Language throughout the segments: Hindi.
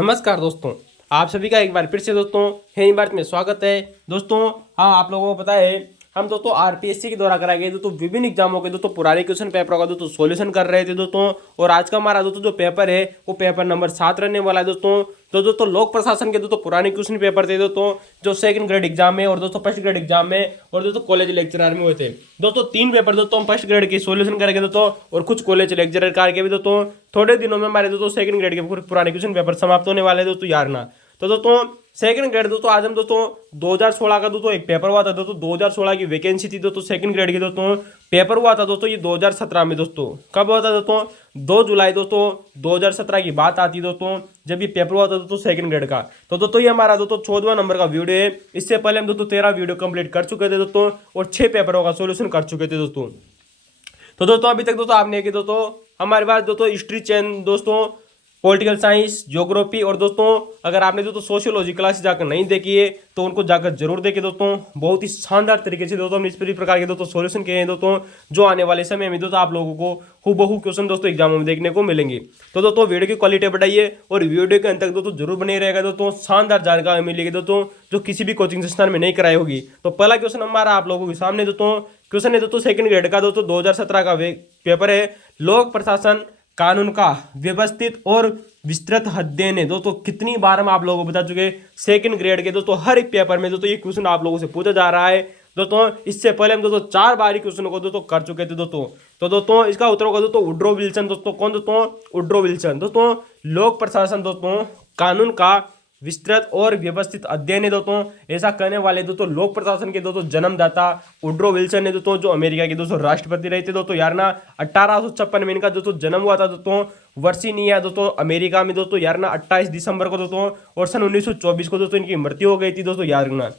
नमस्कार दोस्तों, आप सभी का एक बार फिर से दोस्तों हिंदी भारत में स्वागत है। दोस्तों हाँ, आप लोगों को पता है हम दोस्तों आरपीएससी के द्वारा कराए गए दोस्तों विभिन्न एग्जामों के दोस्तों पुराने क्वेश्चन पेपरों का दोस्तों सॉल्यूशन कर रहे थे दोस्तों। और आज का हमारा दोस्तों जो पेपर है वो पेपर नंबर 7 रहने वाला है दोस्तों। तो दोस्तों लोक प्रशासन के दोस्तों पुराने क्वेश्चन पेपर थे दोस्तों, जो सेकंड ग्रेड एग्जाम में और दोस्तों फर्स्ट ग्रेड एग्जाम में और दोस्तों कॉलेज लेक्चरर में हुए थे। दोस्तों 3 पेपर दोस्तों हम फर्स्ट ग्रेड के सॉल्यूशन करेंगे दोस्तों, और कुछ कॉलेज लेक्चरर कार के भी दोस्तों थोड़े दिनों में हमारे दोस्तों सेकंड ग्रेड के पुराने क्वेश्चन पेपर समाप्त होने वाले दोस्तों यार ना। तो दोस्तों सेकंड ग्रेड दोस्तों आज हम दोस्तों 2016 का दोस्तों एक पेपर हुआ था दोस्तों, 2016 की वैकेंसी थी दोस्तों सेकंड ग्रेड की दोस्तों। पेपर हुआ था दोस्तों ये 2017 में दोस्तों। कब हुआ था दोस्तों? 2 जुलाई दोस्तों 2017 की बात आती दोस्तों, जब ये पेपर हुआ था दोस्तों सेकंड ग्रेड का। तो दोस्तों ये हमारा दोस्तों 14वां नंबर का वीडियो है। इससे पहले हम दोस्तों 13 वीडियो कंप्लीट कर चुके थे दोस्तों, और 6 पेपरों का सोल्यूशन कर चुके थे दोस्तों। तो दोस्तों अभी तक दोस्तों आपने कि दोस्तों हमारे पास दोस्तों हिस्ट्री चैन दोस्तों, पॉलिटिकल साइंस, ज्योग्राफी, और दोस्तों अगर आपने दोस्तों सोशियोलॉजी क्लास जाकर नहीं देखी है तो उनको जाकर जरूर देखें दोस्तों। बहुत ही शानदार तरीके से दोस्तों हमने इस प्रकार के दोस्तों सॉल्यूशन किए हैं दोस्तों, जो आने वाले समय में दोस्तों आप लोगों को हूबहू क्वेश्चन दोस्तों एग्जामों में देखने को मिलेंगे। तो दोस्तों वीडियो की क्वालिटी बढ़ाइए और वीडियो के अंत तक दोस्तों जरूर बने रहेगा दोस्तों। शानदार जानकारी मिलेगी दोस्तों, जो किसी भी कोचिंग संस्थान में नहीं कराई होगी। तो पहला क्वेश्चन हमारा आप लोगों के सामने दोस्तों क्वेश्चन है दोस्तों सेकंड ग्रेड का दोस्तों 2017 का पेपर है। लोक प्रशासन कानून का व्यवस्थित और विस्तृत अध्ययन है दोस्तों। कितनी बार हम आप लोगों को बता चुके सेकंड ग्रेड के दोस्तों हर एक पेपर में दोस्तों ये क्वेश्चन आप लोगों से पूछा जा रहा है दोस्तों। इससे पहले हम दोस्तों 4 बार क्वेश्चन को दोस्तों कर चुके थे दोस्तों। तो दोस्तों इसका उत्तर होगा दोस्तों वुड्रो विल्सन दोस्तों। कौन दोस्तों? वुड्रो विल्सन दोस्तों। लोक प्रशासन दोस्तों कानून का विस्तृत और व्यवस्थित अध्ययन है दोस्तों। ऐसा कहने वाले दोस्तों लोक प्रशासन के दोस्तों जन्मदाता वुड्रो विल्सन है दोस्तों, जो अमेरिका के दोस्तों राष्ट्रपति रहे थे दोस्तों यार ना। 1856 में इनका दोस्तों जन्म हुआ था दोस्तों वर्जीनिया दोस्तों अमेरिका में दोस्तों यार ना 28 दिसंबर को दोस्तों, और सन 1924 को दोस्तों इनकी मृत्यु हो गई थी दोस्तों यार ना।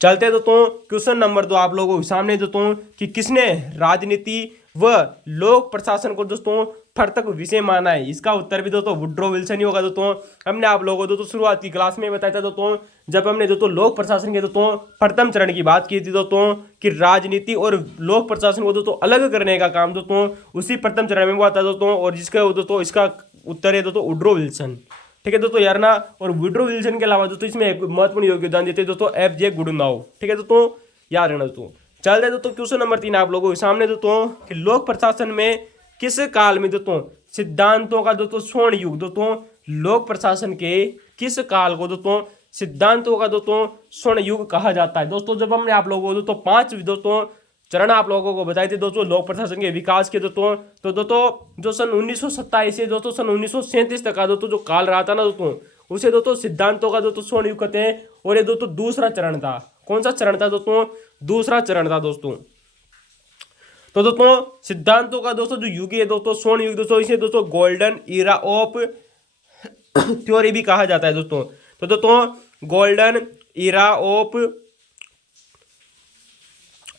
चलते दोस्तों क्वेश्चन नंबर 2 आप लोगों के सामने दोस्तों कि किसने राजनीति व लोक प्रशासन को दोस्तों फर्तक विषय माना है। इसका उत्तर भी दोस्तों वुड्रो विल्सन ही होगा दोस्तों। हमने आप लोगों को दोस्तों शुरुआती क्लास में बताया था दोस्तों, जब हमने दोस्तों लोक प्रशासन के दोस्तों प्रथम चरण की बात की थी दोस्तों, कि राजनीति और लोक प्रशासन को दोस्तों अलग करने का काम दोस्तों उसी प्रथम चरण में हुआ था दोस्तों। और जिसका दोस्तों इसका उत्तर है दोस्तों वुड्रो विल्सन। ठीक है दोस्तों यार ना। और वुड्रो विल्सन के अलावा दोस्तों इसमें एक महत्वपूर्ण योगदान देते दोस्तों FJ गुडनाव। ठीक है दोस्तों याद रहना दोस्तों। चल रहे दोस्तों क्वेश्चन नंबर 3 आप लोगों के सामने दोस्तों कि लोक प्रशासन में किस काल में दोस्तों सिद्धांतों का दोस्तों स्वर्ण युग दोस्तों। लोक प्रशासन के किस काल को दोस्तों सिद्धांतों का दोस्तों स्वर्ण युग कहा जाता है दोस्तों। जब हमने आप लोगों को दोस्तों 5 दोस्तों चरण आप लोगों को बताए थे दोस्तों लोक प्रशासन के विकास के दोस्तों। तो दोस्तों जो सन 1927 से दोस्तों सन 1937 तक का दोस्तों जो काल रहा था ना दोस्तों, उसे दोस्तों सिद्धांतों का दोस्तों स्वर्ण युग कहते हैं। और ये दोस्तों दूसरा चरण था। कौन सा चरण था दोस्तों? दूसरा चरण था दोस्तों। तो दोस्तों सिद्धांतों का दोस्तों जो युग है दोस्तों स्वर्ण युग दोस्तों, इसे दोस्तों गोल्डन ईरा ऑफ थ्योरी भी कहा जाता है दोस्तों। तो दोस्तों गोल्डन ईरा ऑफ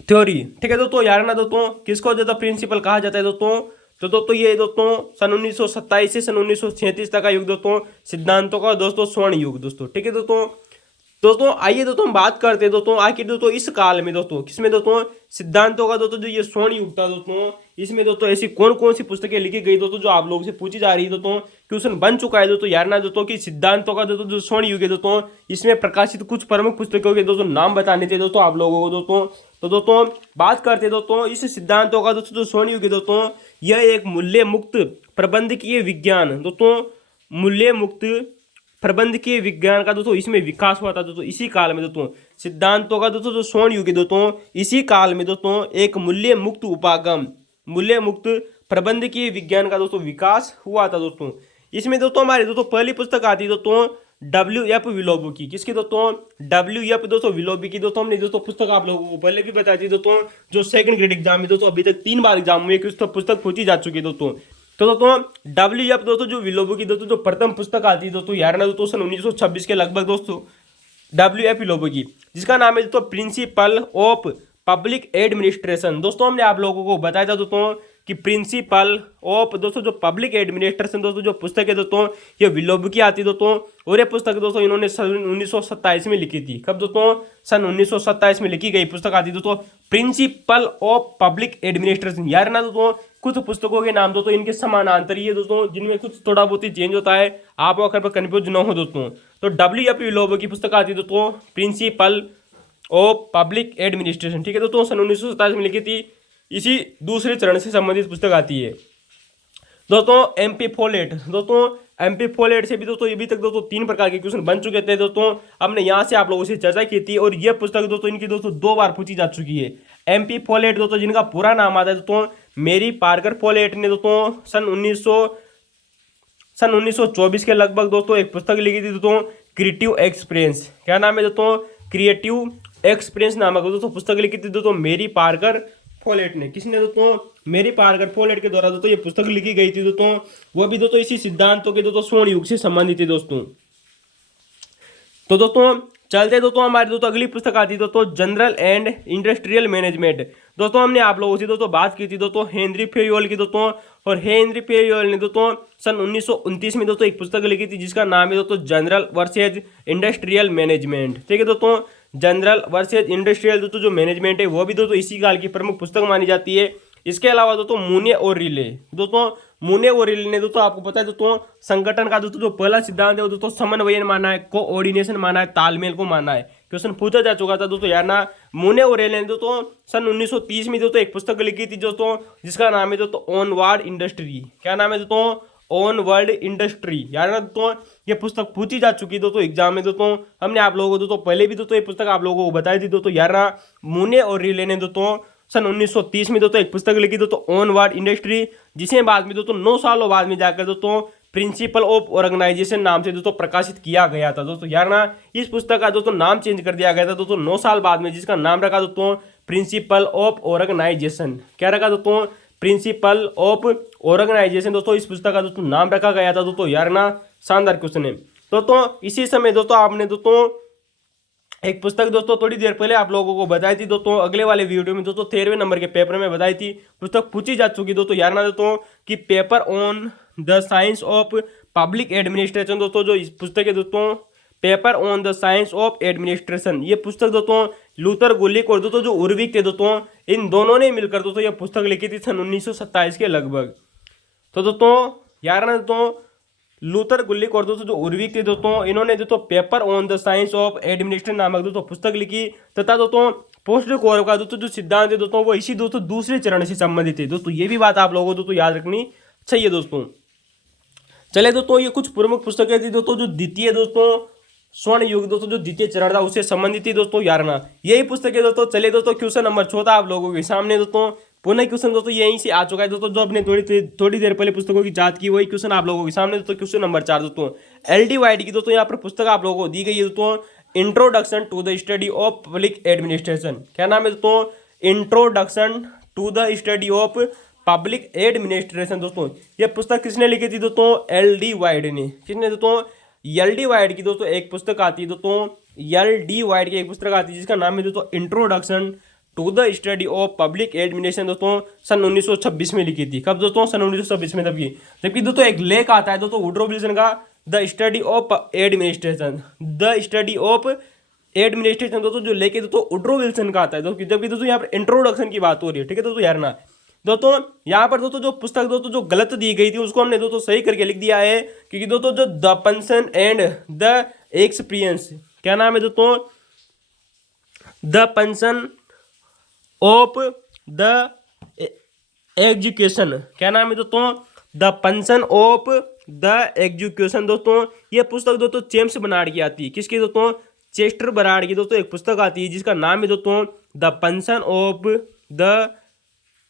थ्योरी। ठीक है दोस्तों यार ना दोस्तों किसको जो प्रिंसिपल कहा जाता है दोस्तों। तो दोस्तों ये दोस्तों सन 1927 से सन 1937 तक का युग दोस्तों सिद्धांतों का दोस्तों स्वर्ण युग दोस्तों। ठीक है दोस्तों आइए दोस्तों हम बात करते हैं दोस्तों आखिर दोस्तों इस काल में दोस्तों किसमें दोस्तों सिद्धांतों का दोस्तों जो ये स्वर्ण युग था दोस्तों, इसमें दोस्तों ऐसी कौन कौन सी पुस्तकें लिखी गई दोस्तों जो आप लोगों से पूछी जा रही है दोस्तों। क्वेश्चन बन चुका है दोस्तों यार ना दोस्तों कि सिद्धांतों का दोस्तों जो स्वर्ण युग है दोस्तों, इसमें प्रकाशित कुछ प्रमुख पुस्तकों के दोस्तों नाम बताने थे दोस्तों आप लोगों को दोस्तों। तो दोस्तों बात करते हैं दोस्तों इस सिद्धांतों का दोस्तों जो स्वर्ण युग है दोस्तों, यह एक मूल्य मुक्त प्रबंधकीय विज्ञान दोस्तों, मूल्य मुक्त प्रबंधकीय विज्ञान का दोस्तों इसमें विकास हुआ था दोस्तों इसी काल में दोस्तों। सिद्धांतों का दोस्तों जो स्वर्ण युग है दोस्तों, इसी काल में दोस्तों एक मूल्य मुक्त उपागम, मूल्य मुक्त प्रबंधकीय विज्ञान का दोस्तों विकास हुआ था दोस्तों। इसमें दोस्तों हमारी दोस्तों पहली पुस्तक आती है दोस्तों WF विलोबो की। किसकी दोस्तों? WF दोस्तों विलोबो की दोस्तों। हमने दोस्तों पुस्तक आप लोगों को पहले भी बताई थी दोस्तों, जो सेकंड ग्रेड एग्जाम में दोस्तों अभी तक 3 बार एग्जाम में पुस्तक पूछी जा चुकी है दोस्तों। तो दोस्तों WF दोस्तों जो विलोबो की दोस्तों जो प्रथम पुस्तक आती है दोस्तों यार ना दोस्तों सन 1926 के लगभग दोस्तों WF विलोबो की, जिसका नाम है दोस्तों प्रिंसिपल ऑफ पब्लिक एडमिनिस्ट्रेशन। दोस्तों हमने आप लोगों को बताया था दोस्तों कि प्रिंसिपल ऑफ दोस्तों जो पब्लिक एडमिनिस्ट्रेशन दोस्तों जो पुस्तक है दोस्तों ये विलोब की आती है दोस्तों। और ये पुस्तक दोस्तों इन्होंने सन 1927 में लिखी थी। कब दोस्तों? सन 1927 में लिखी गई पुस्तक आती है दोस्तों प्रिंसिपल ऑफ पब्लिक एडमिनिस्ट्रेशन। यार ना दोस्तों कुछ पुस्तकों के नाम दोस्तों इनके समानांतर ही है दोस्तों, जिनमें कुछ थोड़ा बहुत ही चेंज होता है, आप अगर पर कंफ्यूज न हो दोस्तों। तो डब्ल्यू.एफ. विलोब की पुस्तक आती है दोस्तों प्रिंसिपल ऑफ पब्लिक एडमिनिस्ट्रेशन। ठीक है दोस्तों, सन 1927 में लिखी थी। इसी दूसरे चरण से संबंधित पुस्तक आती है दोस्तों एमपी फोलेट। दोस्तों एमपी फोलेट से भी दोस्तों अभी तक दोस्तों 3 प्रकार के क्वेश्चन बन चुके थे दोस्तों। हमने यहाँ से आप लोगों से चर्चा की थी और यह पुस्तक दोस्तों इनकी दोस्तों 2 बार पूछी जा चुकी है। एमपी फोलेट दोस्तों जिनका पूरा नाम आता है दोस्तों मेरी पार्कर फोलेट ने दोस्तों सन 1924 के लगभग दोस्तों एक पुस्तक लिखी थी दोस्तों क्रिएटिव एक्सपीरियंस। क्या नाम है दोस्तों? क्रिएटिव एक्सपीरियंस नामक दोस्तों पुस्तक लिखी थी दोस्तों मेरी पार्कर फोलेट ने। किसने दोस्तों? मेरी पार्कर फोलेट के द्वारा दोस्तों ये पुस्तक लिखी गई थी दोस्तों। वो भी दोस्तों इसी सिद्धांतों के दोस्तों स्वर्ण युग से संबंधित है दोस्तों। तो दोस्तों चलते दोस्तों हमारी दोस्तों अगली पुस्तक आती है दोस्तों जनरल एंड इंडस्ट्रियल मैनेजमेंट। दोस्तों हमने आप लोगों से दोस्तों बात की थी दोस्तों हेनरी फेयोल की दोस्तों, और हेनरी फेयोल ने दोस्तों सन 1929 में दोस्तों एक पुस्तक लिखी थी जिसका नाम है दोस्तों जनरल वर्सेज इंडस्ट्रियल मैनेजमेंट। ठीक है दोस्तों, जनरल वर्सेज इंडस्ट्रियल दोस्तों जो मैनेजमेंट है वो भी दोस्तों इसी काल की प्रमुख पुस्तक मानी जाती है। इसके अलावा दोस्तों मूने और रिले। दोस्तों मूने और रिले ने दोस्तों आपको पता है दोस्तों संगठन का दोस्तों जो पहला सिद्धांत है वो दोस्तों समन्वयन माना है, कोऑर्डिनेशन माना है, तालमेल को माना है। क्वेश्चन पूछा जा चुका था दोस्तों यार ना। मूने और रिले ने दोस्तों सन 1930 में दोस्तों एक पुस्तक लिखी थी दोस्तों जिसका नाम है दोस्तों ऑन वर्ल्ड इंडस्ट्री। क्या नाम है दोस्तों? On world industry. यार ना दोस्तों ये पुस्तक पूछी जा चुकी है दोस्तों एग्जाम में दोस्तों। हमने आप लोगों को दोस्तों पहले भी दोस्तों ये पुस्तक आप लोगों को बताई थी दोस्तों। यार ना मूने और रिले ने दोस्तों सन 1930 में दोस्तों एक पुस्तक लिखी दोस्तों ऑन वर्ल्ड इंडस्ट्री, जिसे बाद में दोस्तों 9 सालों बाद में जाकर दोस्तों प्रिंसिपल ऑफ ऑर्गेनाइजेशन नाम से दोस्तों प्रकाशित किया गया था दोस्तों। यार ना इस पुस्तक का दोस्तों नाम चेंज कर दिया गया था दोस्तों 9 साल बाद में, जिसका नाम रखा दोस्तों प्रिंसिपल ऑफ ऑर्गेनाइजेशन। क्या रखा दोस्तों? Principle of organisation. दोस्तों इस पुस्तक का दोस्तों नाम रखा गया था दोस्तों। यार ना शानदार क्वेश्चन है दोस्तों। इसी समय दोस्तों आपने दोस्तों एक पुस्तक दोस्तों थोड़ी देर पहले आप लोगों को बताई थी दोस्तों अगले वाले वीडियो में दोस्तों 13वें नंबर के पेपर में बताई थी, पुस्तक पूछी जा चुकी दोस्तों। यार ना दोस्तों कि paper on the science of public administration. दोस्तों जो इस पुस्तक है दोस्तों paper on the science of administration, ये पुस्तक दोस्तों लूथर गुलिक और दोस्तों जो उर्विक थे दोस्तों इन दोनों ने मिलकर दोस्तों यह पुस्तक लिखी थी सन 1927 के लगभग। तो दोस्तों यार ना दोस्तों लूथर गुलिक और दोस्तों जो उर्विक थे दोस्तों इन्होंने दोस्तों paper on the science of administration नामक दोस्तों पुस्तक लिखी, तथा दोस्तों पोस्ट कोर का दोस्तों जो सिद्धांत है दोस्तों वो इसी दोस्तों दूसरे चरण से संबंधित है दोस्तों। ये भी बात आप लोगों को दोस्तों याद रखनी चाहिए दोस्तों। चले दोस्तों ये कुछ प्रमुख पुस्तकें थी दोस्तों जो द्वितीय दोस्तों स्वर्ण युग दोस्तों जो द्वितीय चरण था उससे संबंधित थी दोस्तों। यार ना यही पुस्तकें दोस्तों। चले दोस्तों क्वेश्चन नंबर 14 आप लोगों के सामने दोस्तों पुनः क्वेश्चन दोस्तों यहीं से आ चुका है दोस्तों। जो अपने थोड़ी देर पहले पुस्तकों की जांच की वही क्वेश्चन आप लोगों के सामने दोस्तों। क्वेश्चन नंबर 4 दोस्तों एल.डी. वाइट की दोस्तों यहाँ पर पुस्तक आप लोगों को दी गई है दोस्तों introduction to the study of public administration. क्या नाम है दोस्तों? Introduction to the study of public administration. दोस्तों यह पुस्तक किसने लिखी थी दोस्तों? एल.डी. वाइट ने। किसने दोस्तों? एल.डी. वाइट की दोस्तों एक पुस्तक आती है दोस्तों एल.डी. वाइट की एक पुस्तक आती है जिसका नाम है दोस्तों introduction to the study of public administration. दोस्तों सन 1926 में लिखी थी। कब दोस्तों? सन 1926 में। जबकि दोस्तों एक लेख आता है दोस्तों वुड्रो विल्सन का the study of administration. The study of administration दोस्तों जो लेके दोस्तों वुड्रो विल्सन का आता है दोस्तों। जबकि दोस्तों यहाँ पर इंट्रोडक्शन की बात हो रही है। ठीक है दोस्तों। यार ना दोस्तों यहाँ पर दोस्तों जो पुस्तक दोस्तों जो गलत दी गई थी उसको हमने दोस्तों सही करके लिख दिया है, क्योंकि दोस्तों जो the pension and the experience. क्या नाम है दोस्तों? The pension of the education. क्या नाम है दोस्तों? The pension of the education. दोस्तों ये पुस्तक दोस्तों जेम्स बर्नार्ड की आती है। किसकी दोस्तों? चेस्टर बर्नार्ड की दोस्तों एक पुस्तक आती है जिसका नाम है दोस्तों the pension of the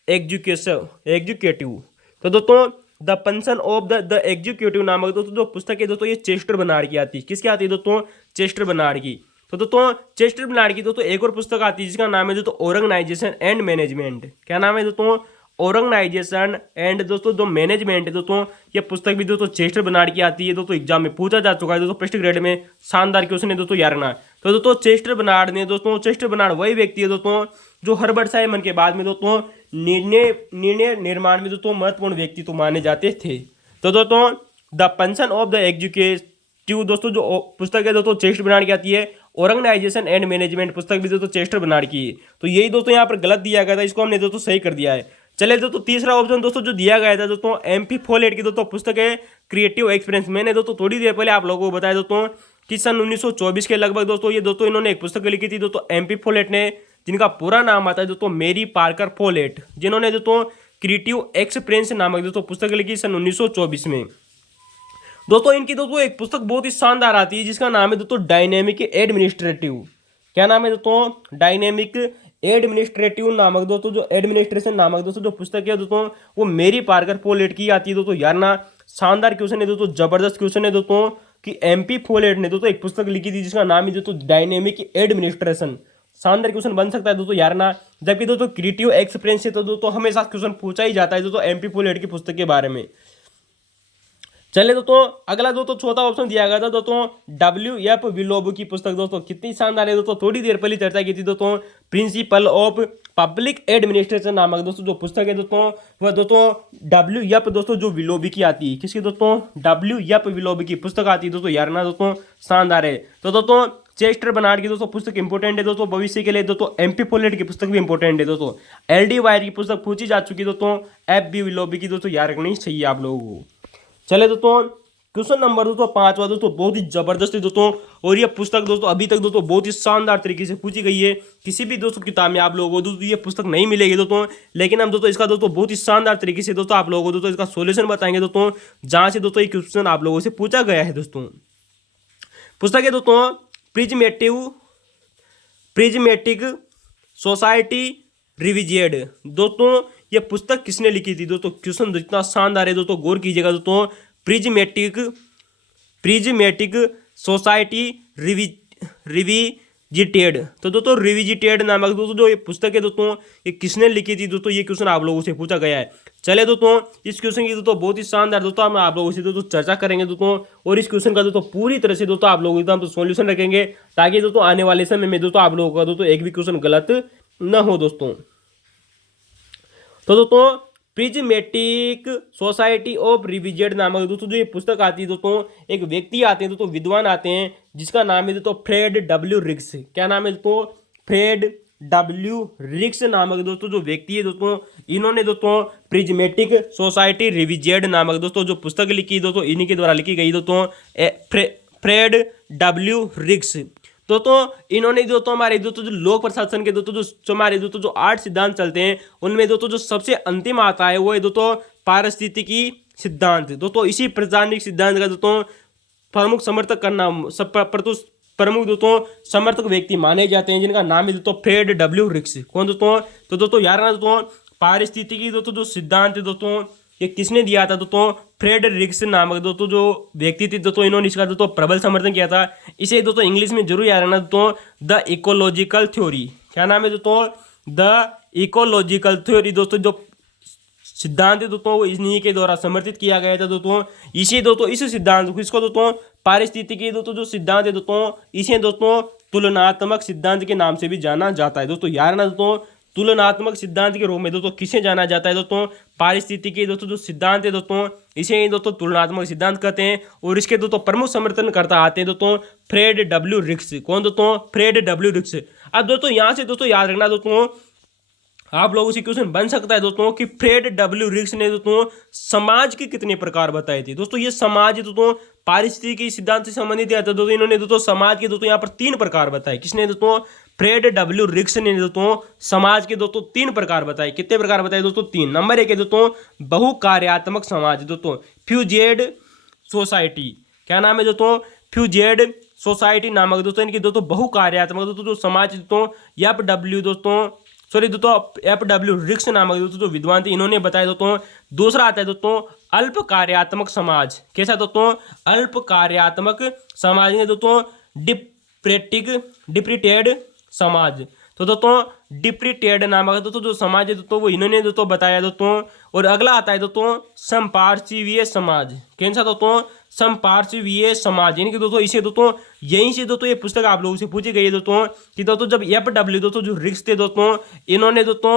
executive. तो दोस्तों the pension of the executive नामक दोस्तों जो पुस्तक है दोस्तों ये चेस्टर बर्नार्ड की आती है। किसकी आती है दोस्तों? चेस्टर बर्नार्ड की। तो दोस्तों चेस्टर बर्नार्ड की दोस्तों एक और पुस्तक आती है जिसका नाम है दोस्तों ऑर्गेनाइजेशन एंड मैनेजमेंट। क्या नाम है दोस्तों? ऑर्गेनाइजेशन एंड दोस्तों जो मैनेजमेंट है दोस्तों ये पुस्तक भी दोस्तों चेस्टर बर्नार्ड की आती है दोस्तों। एग्जाम में पूछा जा चुका है दोस्तों फर्स्ट ग्रेड में। शानदार क्वेश्चन है दोस्तों। यार ना तो दोस्तों चेस्टर बर्नार्ड ने दोस्तों चेस्टर बर्नार्ड वही व्यक्ति है दोस्तों जो हर्बर्ट साइमन के बाद में दोस्तों निर्णय निर्माण में दोस्तों महत्वपूर्ण व्यक्ति तो माने जाते थे। तो दोस्तों the function of the executive दोस्तों जो पुस्तक है दोस्तों चेस्टर बर्नार्ड की आती है। ऑर्गेनाइजेशन एंड मैनेजमेंट पुस्तक भी दोस्तों चेस्टर बर्नार्ड की। तो यही दोस्तों यहाँ पर गलत दिया गया था, इसको हमने दोस्तों सही कर दिया है। चलिए दोस्तों तीसरा ऑप्शन दोस्तों जो दिया गया था दोस्तों MP फोलेट की दोस्तों पुस्तक है क्रिएटिव एक्सपीरियंस। मैंने दोस्तों थोड़ी देर पहले आप लोगों को बताया दोस्तों कि सन 1924 के लगभग दोस्तों ये दोस्तों इन्होंने एक पुस्तक लिखी थी दोस्तों MP फोलेट ने, जिनका पूरा नाम आता है दोस्तों मेरी पार्कर फोलेट, जिन्होंने दोस्तों क्रिएटिव एक्सपीरियंस नामक दोस्तों पुस्तक लिखी सन 1924 में। दोस्तों इनकी दोस्तों एक पुस्तक बहुत ही शानदार आती है जिसका नाम है दोस्तों डायनेमिक एडमिनिस्ट्रेटिव। क्या नाम है दोस्तों? डायनेमिक एडमिनिस्ट्रेटिव नामक दोस्तों जो एडमिनिस्ट्रेशन नामक दोस्तों जो पुस्तक है दोस्तों वो मेरी पार्कर फोलेट की आती है दोस्तों। यार ना शानदार क्वेश्चन है दोस्तों, जबरदस्त क्वेश्चन है दोस्तों कि MP फोलेट ने दोस्तों एक पुस्तक लिखी थी जिसका नाम है दोस्तों डायनेमिक एडमिनिस्ट्रेशन। शानदार क्वेश्चन बन सकता है दोस्तों यार ना। जबकि दोस्तों क्रिएटिव एक्सपीरियंस से तो दोस्तों हमेशा क्वेश्चन पूछा ही जाता है दोस्तों MP फोलेट की पुस्तक के बारे में। चलिए दोस्तों अगला दोस्तों चौथा ऑप्शन दिया गया था दोस्तों WF विलोब की पुस्तक। दोस्तों कितनी शानदार है दोस्तों, थोड़ी देर पहले चर्चा की थी दोस्तों प्रिंसिपल ऑफ पब्लिक एडमिनिस्ट्रेशन नामक दोस्तों जो पुस्तक है दोस्तों वह दोस्तों WF दोस्तों जो विलोबी की आती है। किसकी दोस्तों? WF विलोबी की पुस्तक आती है दोस्तों। यार ना दोस्तों शानदार है। तो दोस्तों चेस्टर बर्नार्ड की दोस्तों पुस्तक इंपोर्टेंट है दोस्तों भविष्य के लिए। दोस्तों MP फोलेट की पुस्तक भी इंपोर्टेंट है दोस्तों। LD वायर की पुस्तक पूछी जा चुकी है दोस्तों। FB विलोबी की दोस्तों याद रखनी चाहिए आप लोगों को। चले दोस्तों क्वेश्चन नंबर दोस्तों पांचवा दोस्तों बहुत ही जबरदस्त है दोस्तों, और ये पुस्तक दोस्तों अभी तक दोस्तों बहुत ही शानदार तरीके से पूछी गई है। किसी भी दोस्तों किताब में आप लोगों को दोस्तों ये पुस्तक नहीं मिलेगी दोस्तों, लेकिन हम दोस्तों इसका दोस्तों बहुत ही शानदार तरीके से दोस्तों आप लोगों को दोस्तों इसका सोल्यूशन बताएंगे दोस्तों, जहां से दोस्तों ये क्वेश्चन आप लोगों से पूछा गया है दोस्तों। पुस्तक है दोस्तों प्रिज्मेटिक सोसाइटी रिविजेड। दोस्तों ये पुस्तक किसने लिखी थी दोस्तों? क्वेश्चन जितना शानदार है दोस्तों गौर कीजिएगा दोस्तों। Prismatic society revisited. तो दोस्तों रिविजिटेड नामक दोस्तों जो ये पुस्तक है दोस्तों ये किसने लिखी थी दोस्तों, ये क्वेश्चन आप लोगों से पूछा गया है। चले दोस्तों इस क्वेश्चन की दोस्तों बहुत ही शानदार दोस्तों हम आप लोगों से दोस्तों चर्चा करेंगे दोस्तों, और इस क्वेश्चन का दोस्तों पूरी तरह से दोस्तों आप लोगों को सॉल्यूशन रखेंगे, ताकि दोस्तों आने वाले समय में दोस्तों आप लोगों का दोस्तों एक भी क्वेश्चन गलत न हो दोस्तों। तो दोस्तों प्रिज्मेटिक सोसाइटी ऑफ रिविजेड नामक दोस्तों जो ये पुस्तक आती है दोस्तों, एक व्यक्ति आते हैं दोस्तों, विद्वान आते हैं जिसका नाम है दोस्तों फ्रेड W रिक्स। क्या नाम है दोस्तों? फ्रेड W रिक्स नामक दोस्तों जो व्यक्ति है दोस्तों, इन्होंने दोस्तों प्रिज्मेटिक सोसाइटी रिविजेड नामक दोस्तों जो पुस्तक लिखी दोस्तों इन्हीं के द्वारा लिखी गई दोस्तों, फ्रेड W रिक्स। दोस्तों इन्होंने दोस्तों हमारे दोस्तों जो लोक प्रशासन के दोस्तों जो हमारे दोस्तों जो 8 सिद्धांत चलते हैं उनमें दोस्तों जो सबसे अंतिम आता है वो है दोस्तों पारिस्थितिकी सिद्धांत। दोस्तों इसी प्रजातांत्रिक सिद्धांत का दोस्तों प्रमुख समर्थक करना प्रमुख दोस्तों समर्थक व्यक्ति माने जाते हैं, जिनका नाम है दोस्तों फ्रेड W रिक्स। कौन दोस्तों? तो दोस्तों यार ना दोस्तों पारिस्थितिकी दोस्तों जो सिद्धांत है दोस्तों ये किसने दिया था दोस्तों? फ्रेड रिक्स नामक दोस्तों जो व्यक्ति थे दोस्तों, इन्होंने इसका दोस्तों प्रबल समर्थन किया था। इसे दोस्तों इंग्लिश में जरूर याद रखना दोस्तों, द इकोलॉजिकल थ्योरी। क्या नाम है दोस्तों? The ecological theory. दोस्तों जो सिद्धांत है दोस्तों वो इन्हीं के द्वारा समर्थित किया गया था दोस्तों। इसी दोस्तों इस सिद्धांत किसको दोस्तों पारिस्थितिकी दोस्तों जो सिद्धांत है दोस्तों इसे दोस्तों तुलनात्मक सिद्धांत के नाम से भी जाना जाता है दोस्तों। यार ना दोस्तों तुलनात्मक सिद्धांत के रूप में दोस्तों किसे जाना जाता है दोस्तों? पारिस्थितिकी दोस्तों जो सिद्धांत है दोस्तों इसे ही दोस्तों तुलनात्मक सिद्धांत कहते हैं, और इसके दोस्तों प्रमुख समर्थनकर्ता आते हैं दोस्तों फ्रेड W रिक्स। कौन दोस्तों? फ्रेड W रिक्स। अब दोस्तों यहाँ से दोस्तों याद रखना दोस्तों आप लोगों से क्वेश्चन बन सकता है दोस्तों कि फ्रेड W रिक्स ने दोस्तों समाज के कितने प्रकार बताए थे। दोस्तों ये समाज दोस्तों पारिस्थितिकी सिद्धांत से संबंधित आता है दोस्तों, इन्होंने दोस्तों समाज के दोस्तों यहाँ पर 3 प्रकार बताए। किसने दोस्तों? फ्रेड W रिक्स ने दोस्तों समाज के दोस्तों 3 प्रकार बताए। कितने प्रकार बताए दोस्तों? 3। नंबर 1 है दोस्तों बहुकार्यात्मक समाज दोस्तों, फ्यूजेड सोसाइटी। क्या नाम है दोस्तों? फ्यूजेड सोसाइटी नामक दोस्तों इनकी दोस्तों बहुकार्यात्मक दोस्तों जो समाज दोस्तों FW रिक्स नामक दोस्तों जो विद्वान थे इन्होंने बताया दोस्तों। दूसरा आता है दोस्तों अल्प कार्यात्मक समाज। कैसा दोस्तों? अल्प कार्यात्मक समाज ने दोस्तों डिप्रेटेड समाज। तो दोस्तों डिप्रीटेड नामक दोस्तों जो समाज है दोस्तों वो इन्होंने दोस्तों बताया दोस्तों। और अगला आता है दोस्तों समपार्श्वीय समाज। कौन सा दोस्तों? समपार्श्वीय समाज, यानी कि दोस्तों इसे दोस्तों यहीं से दोस्तों ये पुस्तक आप लोगों से पूछी गई है दोस्तों कि दोस्तों जब FW दोस्तों जो रिक्स थे दोस्तों इन्होंने दोस्तों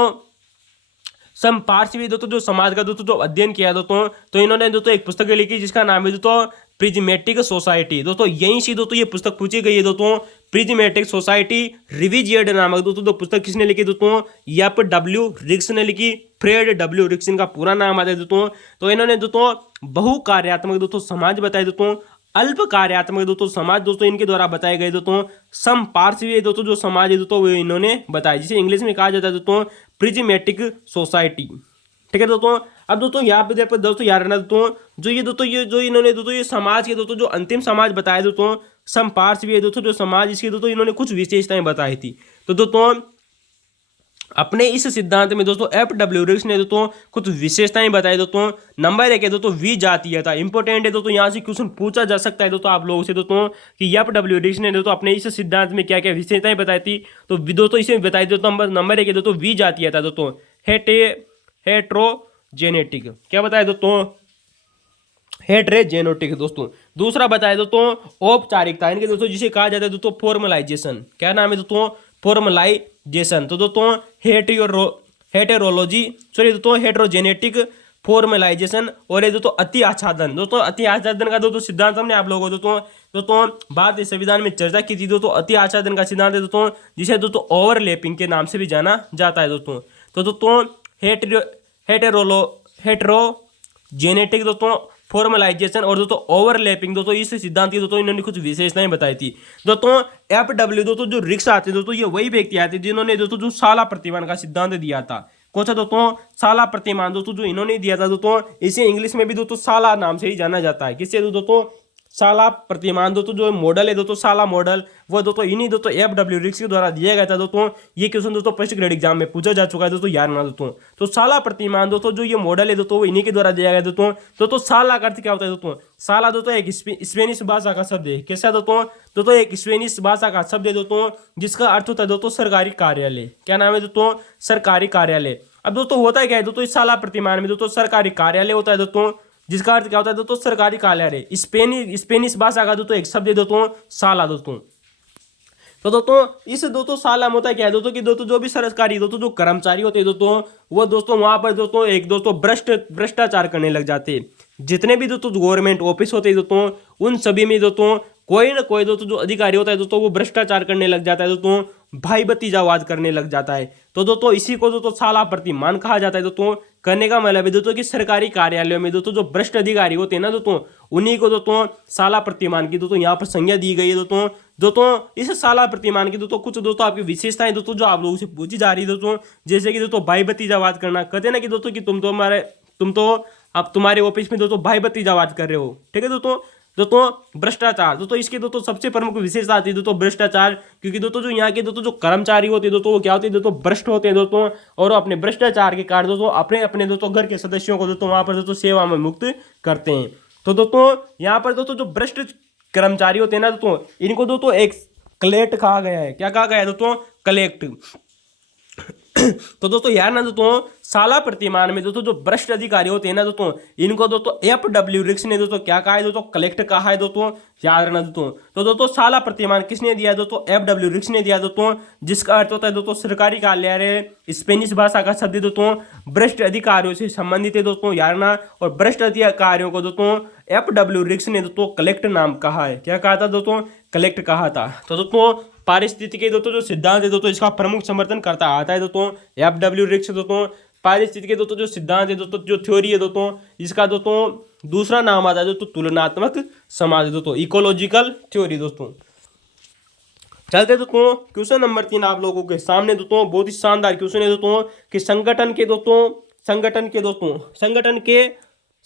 समपार्श्वी दोस्तों जो समाज का दोस्तों जो अध्ययन किया दोस्तों, तो इन्होंने दोस्तों एक पुस्तक लिखी जिसका नाम है दोस्तों प्रिज्मेटिक सोसाइटी। दोस्तों यहीं से दोस्तों ये पुस्तक पूछी गई है दोस्तों, प्रिज्मेटिक सोसाइटी रिविजियड नामक दोस्तों पुस्तक किसने लिखी दोस्तों? FW रिक्स ने लिखी। फ्रेड W रिक्स इनका पूरा नाम आता है दोस्तों। तो इन्होंने दोस्तों बहु कार्यात्मक दोस्तों समाज बताए दोस्तों, अल्प कार्यात्मक दोस्तों समाज दोस्तों इनके द्वारा बताए गए दोस्तों, समपार्श्वीय दोस्तों जो समाज है दोस्तों वो इन्होंने बताया, जिसे इंग्लिश में कहा जाता है दोस्तों प्रिज्मेटिक सोसाइटी। ठीक है दोस्तों। अब दोस्तों यहाँ पे दोस्तों याद रखना दोस्तों जो ये जो इन्होंने दोस्तों ये समाज के दोस्तों जो अंतिम समाज बताया दोस्तों समपार्श्वीय दोस्तों जो समाज, इसकी दोस्तों इन्होंने कुछ विशेषताएं बताई थी। तो दोस्तों अपने इस सिद्धांत में दोस्तों FW रिक्स ने दोस्तों कुछ विशेषताएं बताई दोस्तों। नंबर 1 है दोस्तों विजातीयता, इंपॉर्टेंट है दोस्तों, यहाँ से क्वेश्चन पूछा जा सकता है दोस्तों आप लोगों से दोस्तों कि FW रिक्स ने दोस्तों अपने इस सिद्धांत में क्या क्या विशेषताएं बताई थी। तो दोस्तों इसे बताई दोस्तों नंबर 1 है दोस्तों विजातीयता दोस्तों, हेट्रोजेनेटिक, क्या बताया दोस्तों? हेट्रोजेनेटिक दोस्तों। दूसरा बताया दोस्तों औपचारिकता, यानी कि दोस्तों जिसे कहा जाता है दोस्तों फॉर्मलाइजेशन। क्या नाम है दोस्तों? फॉर्मलाइजेशन। तो दोस्तों हेट्रोजेनेटिक, फॉर्मलाइजेशन और ये दोस्तों अति आच्छादन। दोस्तों अति आच्छादन का दोस्तों सिद्धांत हमने आप लोगों को दोस्तों भारतीय संविधान में चर्चा की थी दोस्तों। अति आच्छादन का सिद्धांत है दोस्तों जिसे दोस्तों ओवरलैपिंग के नाम से भी जाना जाता है दोस्तों। तो दोस्तों हेट्रोजेनेटिक दोस्तों, फॉर्मलाइजेशन और दोस्तों ओवरलैपिंग दोस्तों इस सिद्धांत की दोस्तों इन्होंने कुछ विशेषताएं बताई थी। दोस्तों FW दोस्तों जो रिक्स आते हैं दोस्तों ये वही व्यक्ति आते हैं जिन्होंने दोस्तों जो साला प्रतिमान का सिद्धांत दिया था। कौन सा दोस्तों? साला प्रतिमान दोस्तों जो इन्होंने दिया था दोस्तों, इसे इंग्लिश में भी दोस्तों साला नाम से ही जाना जाता है। किससे दोस्तों? साला प्रतिमान दोस्तों जो मॉडल है दोस्तों साला मॉडल, वो दोस्तों इन्हीं दोस्तों FW रिक्स के द्वारा दिया गया था दोस्तों। ये क्वेश्चन दोस्तों फर्स्ट ग्रेड एग्जाम में पूछा जा चुका है दोस्तों, याद रखना दोस्तों। तो साला प्रतिमान दोस्तों जो ये मॉडल है दोस्तों वो इन्हीं के द्वारा दिया गया दोस्तों। तो साला का अर्थ क्या होता है दोस्तों? साला दोस्तों एक स्पेनिश भाषा का शब्द है। कैसा दोस्तों एक स्पेनिश भाषा का शब्द है दोस्तों जिसका अर्थ होता है दोस्तों सरकारी कार्यालय। क्या नाम है दोस्तों? सरकारी कार्यालय। अब दोस्तों होता क्या है दोस्तों इस साला प्रतिमान में दोस्तों सरकारी कार्यालय होता है दोस्तों, जिसका अर्थ क्या होता है दोस्तों? सरकारी कार्यालय। स्पेनिश भाषा का दोस्तों एक शब्द है दोस्तों साला दोस्तों। तो दोस्तों इस दोस्तों साला में होता है क्या है दोस्तों कि दोस्तों जो भी सरकारी दोस्तों जो कर्मचारी होते हैं दोस्तों वो दोस्तों वहां पर दोस्तों एक दोस्तों भ्रष्टाचार करने लग जाते हैं। जितने भी दोस्तों गवर्नमेंट ऑफिस होते हैं दोस्तों उन सभी में दोस्तों कोई ना कोई दोस्तों जो अधिकारी होता है दोस्तों वो भ्रष्टाचार करने लग जाता है दोस्तों, भाई भतीजावाद करने लग जाता है। तो दोस्तों इसी को दोस्तों साला प्रतिमान कहा जाता है दोस्तों। करने का मतलब है दोस्तों कि सरकारी कार्यालयों में दोस्तों जो भ्रष्ट अधिकारी होते हैं ना दोस्तों उन्हीं को दोस्तों साला प्रतिमान की दोस्तों यहाँ पर संज्ञा दी गई है दोस्तों। इस साला प्रतिमान की दोस्तों कुछ दोस्तों आपकी विशेषताएं दोस्तों जो आप लोगों से पूछी जा रही है दोस्तों, जैसे कि दोस्तों भाई भतीजावाद करना। कहते हैं ना कि दोस्तों कि तुम तो अब तुम्हारे ऑफिस में दोस्तों भाई भतीजावाद कर रहे हो। ठीक है दोस्तों भ्रष्टाचार दोस्तों इसके दोस्तों सबसे प्रमुख विशेषता आती है दोस्तों भ्रष्टाचार, क्योंकि दोस्तों जो यहाँ के दोस्तों जो कर्मचारी होते हैं दोस्तों वो क्या होते हैं दोस्तों भ्रष्ट होते हैं दोस्तों, और अपने भ्रष्टाचार के कारण दोस्तों अपने अपने दोस्तों घर के सदस्यों को दोस्तों वहां पर दोस्तों सेवा में मुक्त करते हैं। तो दोस्तों यहाँ पर दोस्तों जो भ्रष्ट कर्मचारी होते हैं ना दोस्तों इनको दोस्तों एक कलेक्ट कहा गया है। क्या कहा गया है दोस्तों? कलेक्ट। तो दोस्तों यार ना दोस्तों साला प्रतिमान में दोस्तों जो भ्रष्ट अधिकारी होते हैं ना दोस्तों इनको दोस्तों FW रिक्स ने दोस्तों क्या कहा है दोस्तों? कलेक्ट कहा है दोस्तों, याद रखना दोस्तों। तो दोस्तों साला प्रतिमान किसने दिया दोस्तों? FW रिक्स ने दिया दोस्तों, जिसका अर्थ होता है दोस्तों सरकारी कार्यालय। स्पेनिश भाषा का शब्द दोस्तों भ्रष्ट अधिकारियों से संबंधित है दोस्तों, याद रखना। और भ्रष्ट अधिकारियों को दोस्तों FW रिक्स ने दोस्तों कलेक्ट नाम कहा है। क्या कहा था दोस्तों? कलेक्ट कहा था। तो दोस्तों पारिस्थितिकी दोस्तों जो सिद्धांत है दोस्तों इसका प्रमुख समर्थन करता आता है दोस्तों FW रिक्स दोस्तों। पारिस्थितिकी दोस्तों जो सिद्धांत है दोस्तों जो थ्योरी है दोस्तों इसका दोस्तों दूसरा नाम आता है दोस्तों तुलनात्मक समाज दोस्तों, इकोलॉजिकल थ्योरी दोस्तों। चलते दोस्तों क्वेश्चन नंबर 3 आप लोगों के सामने दोस्तों बहुत ही शानदार क्वेश्चन है दोस्तों कि संगठन के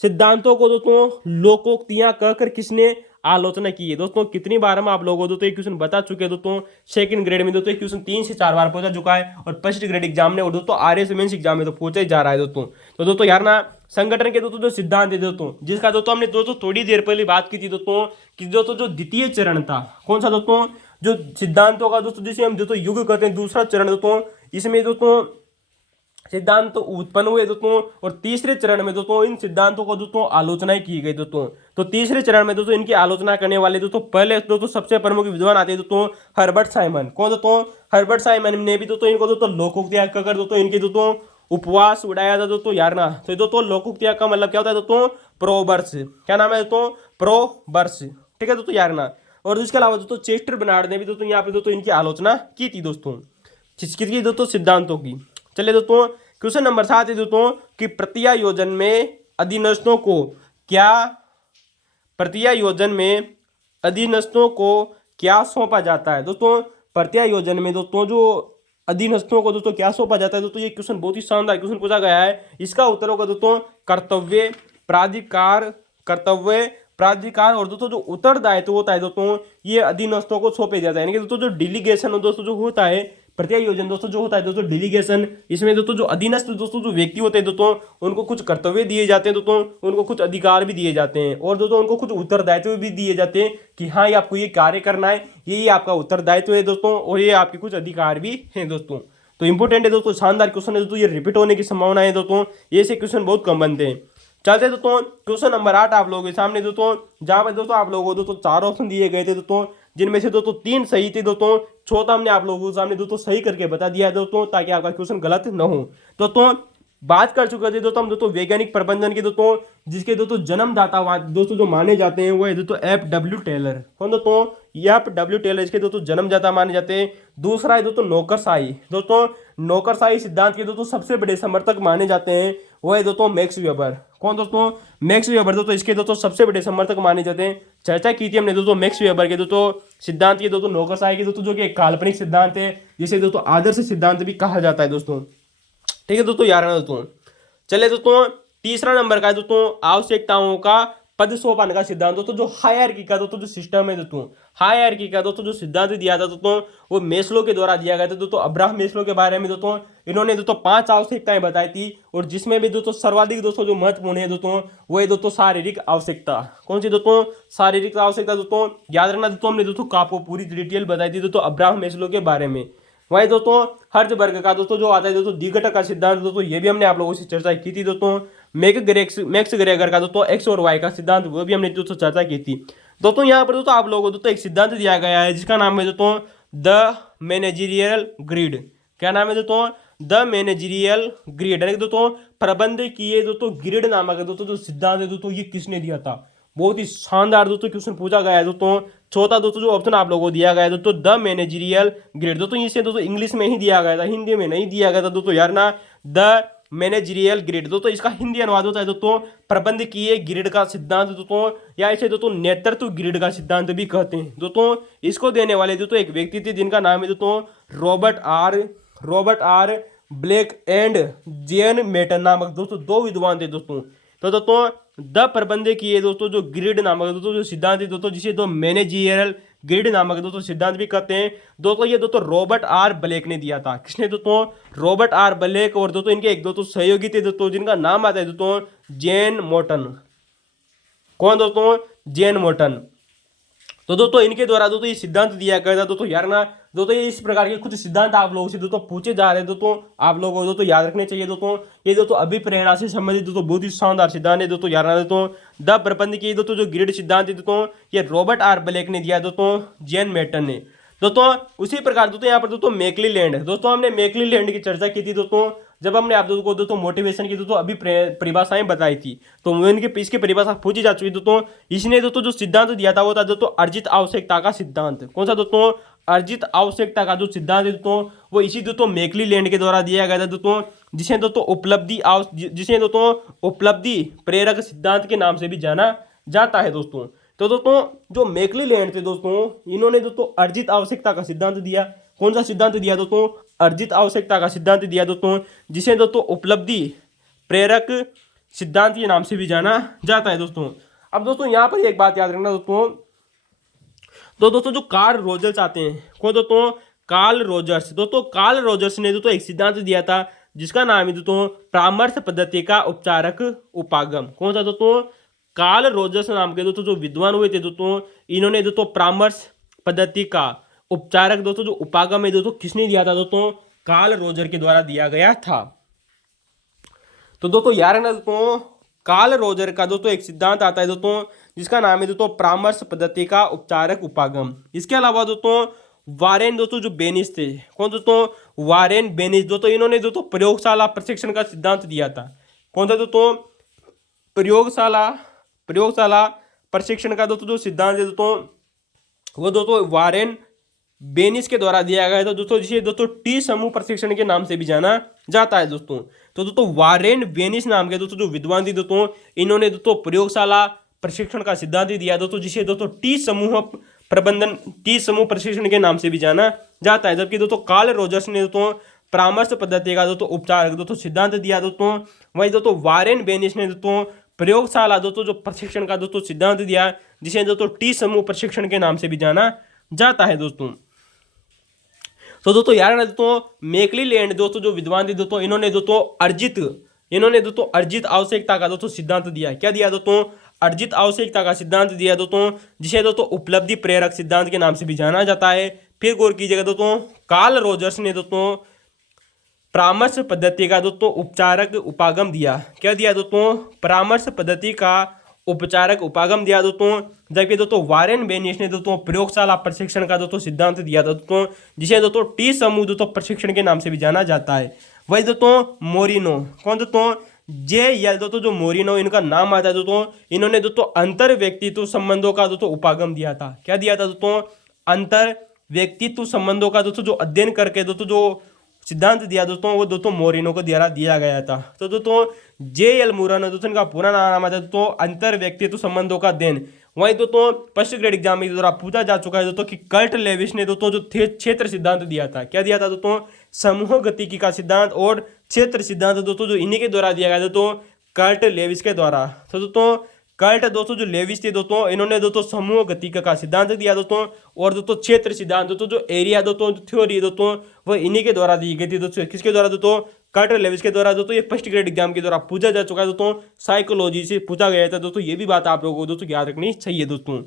सिद्धांतों को दोस्तों लोकोक्तियां कहकर किसने आलोचना की है। दोस्तों कितनी बार हम आप लोगों को दोस्तों ये क्वेश्चन बता चुके हैं दोस्तों, सेकंड ग्रेड में दोस्तों ये क्वेश्चन 3 से 4 बार पूछा चुका है और फर्स्ट ग्रेड एग्जाम में और दोस्तों आरएस मेंस एग्जाम में तो पूछा ही जा रहा है दोस्तों। तो दोस्तों यार ना संगठन के दोस्तों जो सिद्धांत है दोस्तों, जिसका दोस्तों हमने दोस्तों थोड़ी देर पहले बात की थी दोस्तों कि दोस्तों जो द्वितीय चरण था, कौन सा दोस्तों, जो सिद्धांतों का दोस्तों जिसे हम दोस्तों युग कहते हैं, दूसरा चरण दोस्तों, इसमें दोस्तों सिद्धांत तो उत्पन्न हुए दोस्तों और तीसरे चरण में दोस्तों इन सिद्धांतों को दोस्तों आलोचनाएं की गई दोस्तों। तो तीसरे चरण में दोस्तों इनकी आलोचना करने वाले दोस्तों पहले दोस्तों सबसे प्रमुख विद्वान आते हैं दोस्तों हर्बर्ट साइमन। कौन दोस्तों, हर्बर्ट साइमन ने भी दोस्तों इनको दोस्तों लोकोक्तियां कहकर दोस्तों इनके दोस्तों उपवास उड़ाया था दोस्तों यार ना। तो दोस्तों लोकोक्तियां का मतलब क्या होता है दोस्तों, प्रोवर्स, क्या नाम है दोस्तों, प्रोवर्स, ठीक है दोस्तों यार ना। और इसके अलावा दोस्तों चेस्टर बनार्ड ने भी दोस्तों यहाँ पे दोस्तों इनकी आलोचना की थी दोस्तों, किसकी दोस्तों, सिद्धांतों की। चलिए दोस्तों क्वेश्चन नंबर 7 है दोस्तों कि प्रत्यायोजन में अधीनस्थों को क्या, प्रत्यायोजन में अधीनस्थों को क्या सौंपा जाता है। दोस्तों प्रत्यायोजन में दोस्तों जो अधीनस्थों को दोस्तों क्या सौंपा जाता है दोस्तों, ये क्वेश्चन बहुत ही शानदार क्वेश्चन पूछा गया है। इसका उत्तर होगा दोस्तों कर्तव्य, प्राधिकार, कर्तव्य, प्राधिकार और दोस्तों जो उत्तरदायित्व होता है दोस्तों ये अधीनस्थों को सौंपे जाता है। यानी कि दोस्तों जो डेलीगेशन दोस्तों जो होता है, प्रत्यायोजन दोस्तों जो होता है दोस्तों डेलीगेशन, इसमें दोस्तों जो अधीनस्थ दोस्तों जो व्यक्ति होते हैं दोस्तों उनको कुछ कर्तव्य दिए जाते हैं दोस्तों, उनको कुछ अधिकार भी दिए जाते हैं और दोस्तों उनको कुछ उत्तरदायित्व भी दिए जाते हैं कि हाँ ये आपको ये कार्य करना है, ये आपका उत्तरदायित्व है दोस्तों और ये आपके कुछ अधिकार भी हैं दोस्तों। तो इंपॉर्टेंट है दोस्तों, शानदार क्वेश्चन है दोस्तों, ये रिपीट होने की संभावना है दोस्तों, ये से क्वेश्चन बहुत कम बनते हैं। चलते दोस्तों क्वेश्चन नंबर 8 आप लोगों के सामने दोस्तों, जहां पर दोस्तों आप लोगों को दोस्तों 4 ऑप्शन दिए गए थे दोस्तों, जिनमें से दोस्तों 3 सही थे दोस्तों, चौथा हमने आप लोगों के सामने दोस्तों सही करके बता दिया है दोस्तों ताकि आपका क्वेश्चन गलत न हो। दोस्तों बात कर चुके थे दोस्तों हम दोस्तों वैज्ञानिक प्रबंधन के दोस्तों, जिसके दोस्तों जन्मदाता दोस्तों जो माने जाते हैं वो है दोस्तों F.W. टेलर। कौन दोस्तों, F.W. टेलर इसके दोस्तों जन्मदाता माने जाते हैं। दूसरा है दोस्तों नौकरशाही, दोस्तों नौकरशाही सिद्धांत के दोस्तों सबसे बड़े समर्थक माने जाते हैं वो है दोस्तों मैक्स वेबर। कौन दोस्तों, मैक्स वेबर दोस्तों इसके दोस्तों सबसे बड़े समर्थक माने जाते हैं। चर्चा की थी हमने दोस्तों मैक्स वेबर के दोस्तों सिद्धांत के दोस्तों नौकरशाही के दोस्तों जो कि एक काल्पनिक सिद्धांत है, जिसे दोस्तों आदर्श सिद्धांत भी कहा जाता है दोस्तों, ठीक है दोस्तों यार ना दोस्तों। चले दोस्तों तीसरा नंबर का है दोस्तों आवश्यकताओं का पद सोपान का सिद्धांत। दोस्तों जो हायरार्की का दोस्तों जो सिस्टम है दोस्तों, हायरार्की का दोस्तों जो सिद्धांत दिया था दोस्तों वो मेस्लो के द्वारा दिया गया था दोस्तों। अब्राहम मेस्लो के बारे में दोस्तों इन्होंने दोस्तों 5 आवश्यकताएं बताई थी और जिसमें भी दोस्तों सर्वाधिक दोस्तों जो महत्वपूर्ण है दोस्तों वो है दोस्तों शारीरिक आवश्यकता। कौन सी दोस्तों, शारीरिक आवश्यकता। दोस्तों याद रखना दोस्तों हमने दोस्तों आपको पूरी डिटेल बताई थी दोस्तों अब्राहम मेस्लो के बारे में। वही दोस्तों हर्ज़बर्ग का दोस्तों जो आता है दोस्तों द्विघटक का सिद्धांत, दोस्तों ये भी हमने आप लोगों से चर्चा की थी दोस्तों। मैक्स ग्रेगर का दोस्तों एक्स और वाई का सिद्धांत, वो भी हमने दोस्तों चर्चा की थी दोस्तों। यहाँ पर दोस्तों आप लोगों को दोस्तों एक सिद्धांत दिया गया है जिसका नाम है दोस्तों द मैनेजरियल ग्रिड। क्या नाम है दोस्तों, द मैनेजरियल ग्रिड, यानी कि दोस्तों प्रबंधकीय दोस्तों ग्रिड नामक दोस्तों जो सिद्धांत है दोस्तों ये किसने दिया था। बहुत ही शानदार दोस्तों क्वेश्चन पूछा गया है दोस्तों। चौथा दोस्तों जो ऑप्शन आप लोगों को दिया गया है दोस्तों द मैनेजरियल ग्रिड, दोस्तों इसे दोस्तों इंग्लिश में ही दिया गया था, हिंदी में नहीं दिया गया था दोस्तों यार ना। द मैनेजरियल ग्रिड दोस्तों इसका हिंदी अनुवाद होता है दोस्तों प्रबंधकीय ग्रिड का सिद्धांत दोस्तों, या इसे दोस्तों नेतृत्व ग्रिड का सिद्धांत भी कहते हैं दोस्तों। इसको देने वाले दोस्तों एक व्यक्ति थे जिनका नाम है दोस्तों रॉबर्ट आर ब्लेक एंड जेन मेटन नामक दोस्तों 2 विद्वान थे दोस्तों। तो दोस्तों द प्रबंधकीय दोस्तों जो ग्रिड नामक दोस्तों जो सिद्धांत है दोस्तों जिसे दो मैनेजरियल ग्रिड नामक दोस्तों सिद्धांत भी कहते हैं दोस्तों, ये दोस्तों रॉबर्ट आर ब्लेक ने दिया था। किसने दोस्तों, रॉबर्ट आर ब्लेक, और दोस्तों इनके एक दोस्तों सहयोगी थे दोस्तों जिनका नाम आता है दोस्तों जेन मोटन। कौन दोस्तों, जेन मोटन। तो दोस्तों इनके द्वारा दोस्तों ये सिद्धांत दिया गया था दोस्तों यार ना। दोस्तों ये इस प्रकार के कुछ सिद्धांत आप लोगों से दोस्तों पूछे जा रहे हैं दोस्तों, आप लोगों को दोस्तों याद रखने चाहिए दोस्तों। ये दोस्तों अभिप्रेरणा से संबंधित दोस्तों बहुत ही शानदार सिद्धांत है दोस्तों यार ना। दोस्तों द प्रबंधकीय दोस्तों जो ग्रिड सिद्धांत है दोस्तों ये रॉबर्ट आर ब्लेक ने दिया दोस्तों, जेन मेटन ने दोस्तों। उसी प्रकार दोस्तों यहाँ पर दोस्तों मैक्लीलैंड, दोस्तों हमने मैक्लीलैंड की चर्चा की थी दोस्तों जब हमने आप दोस्तों को दोस्तों मोटिवेशन की दोस्तों अभी परिभाषाएं बताई थी, तो इनके इसकी परिभाषा पूछी जा चुकी दोस्तों। इसने दोस्तों जो सिद्धांत दिया था वो था दोस्तों अर्जित आवश्यकता का सिद्धांत। कौन सा दोस्तों, अर्जित आवश्यकता का जो सिद्धांत है दोस्तों वो इसी दोस्तों मैक्लीलैंड के द्वारा दिया गया था दोस्तों, जिसे दोस्तों उपलब्धि प्रेरक सिद्धांत के नाम से भी जाना जाता है दोस्तों। तो दोस्तों जो मैक्लीलैंड थे दोस्तों इन्होंने दोस्तों अर्जित आवश्यकता का सिद्धांत दिया। कौन सा सिद्धांत दिया दोस्तों, अर्जित आवश्यकता का सिद्धांत दिया दोस्तों, जिसे दोस्तों उपलब्धि प्रेरक सिद्धांत के नाम से भी जाना जाता है दोस्तों। अब दोस्तों यहाँ पर एक बात याद रखना दोस्तों, तो दोस्तों जो कार्ल रोजर्स आते हैं, कौन दोस्तों, कार्ल रोजर्स। दोस्तों कार्ल रोजर्स ने दोस्तों एक सिद्धांत दिया था जिसका नाम है दोस्तों परामर्श पद्धति का उपचारक उपागम। कौन सा दोस्तों, कार्ल रोजर्स नाम के दोस्तों जो विद्वान हुए थे दोस्तों, इन्होंने दोस्तों परामर्श पद्धति का उपचारक दोस्तों जो उपागम है दोस्तों किसने दिया था दोस्तों, कार्ल रोजर के द्वारा दिया गया था। तो दोस्तों यार ना दोस्तों कार्ल रोजर का दोस्तों एक सिद्धांत आता है दोस्तों जिसका नाम है दोस्तों परामर्श पद्धति का उपचारक उपागम। इसके अलावा दोस्तों वारेन दोस्तों जो बेनिस थे, कौन दोस्तों, वारेन बेनिस दोस्तों, इन्होंने दोस्तों प्रयोगशाला प्रशिक्षण का सिद्धांत दिया था। कौन सा दोस्तों, प्रयोगशाला प्रयोगशाला प्रशिक्षण का दोस्तों जो सिद्धांत है दोस्तों वो दोस्तों वारेन बेनिस के द्वारा दिया गया था दोस्तों, जिसे दोस्तों टी समूह प्रशिक्षण के नाम से भी जाना जाता है दोस्तों। तो दोस्तों वारेन बेनिस नाम के दोस्तों जो विद्वान थे दोस्तों, इन्होंने दोस्तों प्रयोगशाला प्रशिक्षण का सिद्धांत दिया दोस्तों, जिसे दोस्तों टी समूह प्रबंधन, टी समूह प्रशिक्षण के नाम से भी जाना जाता है। जबकि दोस्तों कार्ल रोजर्स ने दोस्तों परामर्श पद्धति का दोस्तों उपचार दोस्तों सिद्धांत दिया दोस्तों, वही दोस्तों वारेन बेनिस ने दोस्तों प्रयोगशाला दोस्तों जो प्रशिक्षण का दोस्तों सिद्धांत दिया, जिसे दोस्तों टी समूह प्रशिक्षण के नाम से भी जाना जाता है दोस्तों। तो दोस्तों यार ना दोस्तों मैकक्लेलैंड दोस्तों जो विद्वान थे दोस्तों, इन्होंने दोस्तों अर्जित आवश्यकता का दोस्तों सिद्धांत दिया। क्या दिया दोस्तों, अर्जित आवश्यकता का सिद्धांत दिया दोस्तों, जिसे दोस्तों उपलब्धि प्रेरक सिद्धांत के नाम से भी जाना जाता है। फिर गौर कीजिएगा दोस्तों कार्ल रोजर्स ने दोस्तों परामर्श पद्धति का दोस्तों उपचारक उपागम दिया। क्या दिया दोस्तों, परामर्श पद्धति का उपचारक उपागम दिया दोस्तों। जबकि दोस्तों वारेन बेनिस ने दोस्तों प्रयोगशाला प्रशिक्षण का दोस्तों सिद्धांत दिया था दोस्तों, जिसे दोस्तों टी समूह दोस्तों प्रशिक्षण के नाम से भी जाना जाता है। वही दोस्तों मोरिनो, कौन दोस्तों, JL दोस्तों जो मोरिनो इनका नाम आता है दोस्तों, इन्होंने दोस्तों अंतर व्यक्तित्व संबंधों का दोस्तों उपागम दिया था। क्या दिया था दोस्तों, अंतर व्यक्तित्व संबंधों का दोस्तों जो अध्ययन करके दोस्तों जो सिद्धांत दिया दोस्तों, वो दोस्तों मोरिनो को द्वारा दिया गया था। तो दोस्तों JL मोरिनो दोस्तों इनका पूरा नाम आता है दोस्तों अंतर व्यक्तित्व संबंधों का अध्ययन। वहीं दोस्तों फर्स्ट ग्रेड एग्जाम में द्वारा पूछा जा चुका है दोस्तों कि कर्ट लेविस ने दोस्तों जो क्षेत्र सिद्धांत दिया था। क्या दिया था दोस्तों, समूह गतिकी का सिद्धांत और क्षेत्र सिद्धांत दोस्तों जो इन्हीं के द्वारा दिया गया दोस्तों कर्ट लेविस के द्वारा। तो दोस्तों कर्ट दोस्तों जो लेविस थे दोस्तों, इन्होंने दोस्तों समूह गतिकी का सिद्धांत दिया दोस्तों, और दोस्तों क्षेत्र सिद्धांत दोस्तों जो एरिया दोस्तों थ्योरी दोस्तों वो इन्हीं के द्वारा दी गई थी दोस्तों। किसके द्वारा दोस्तों, कर्ट लेविस के द्वारा दोस्तों। ये फर्स्ट ग्रेड एग्जाम के द्वारा पूछा जा चुका है दोस्तों, साइकोलॉजी से पूछा गया था दोस्तों। ये भी बात आप लोगों को दोस्तों याद रखनी चाहिए दोस्तों।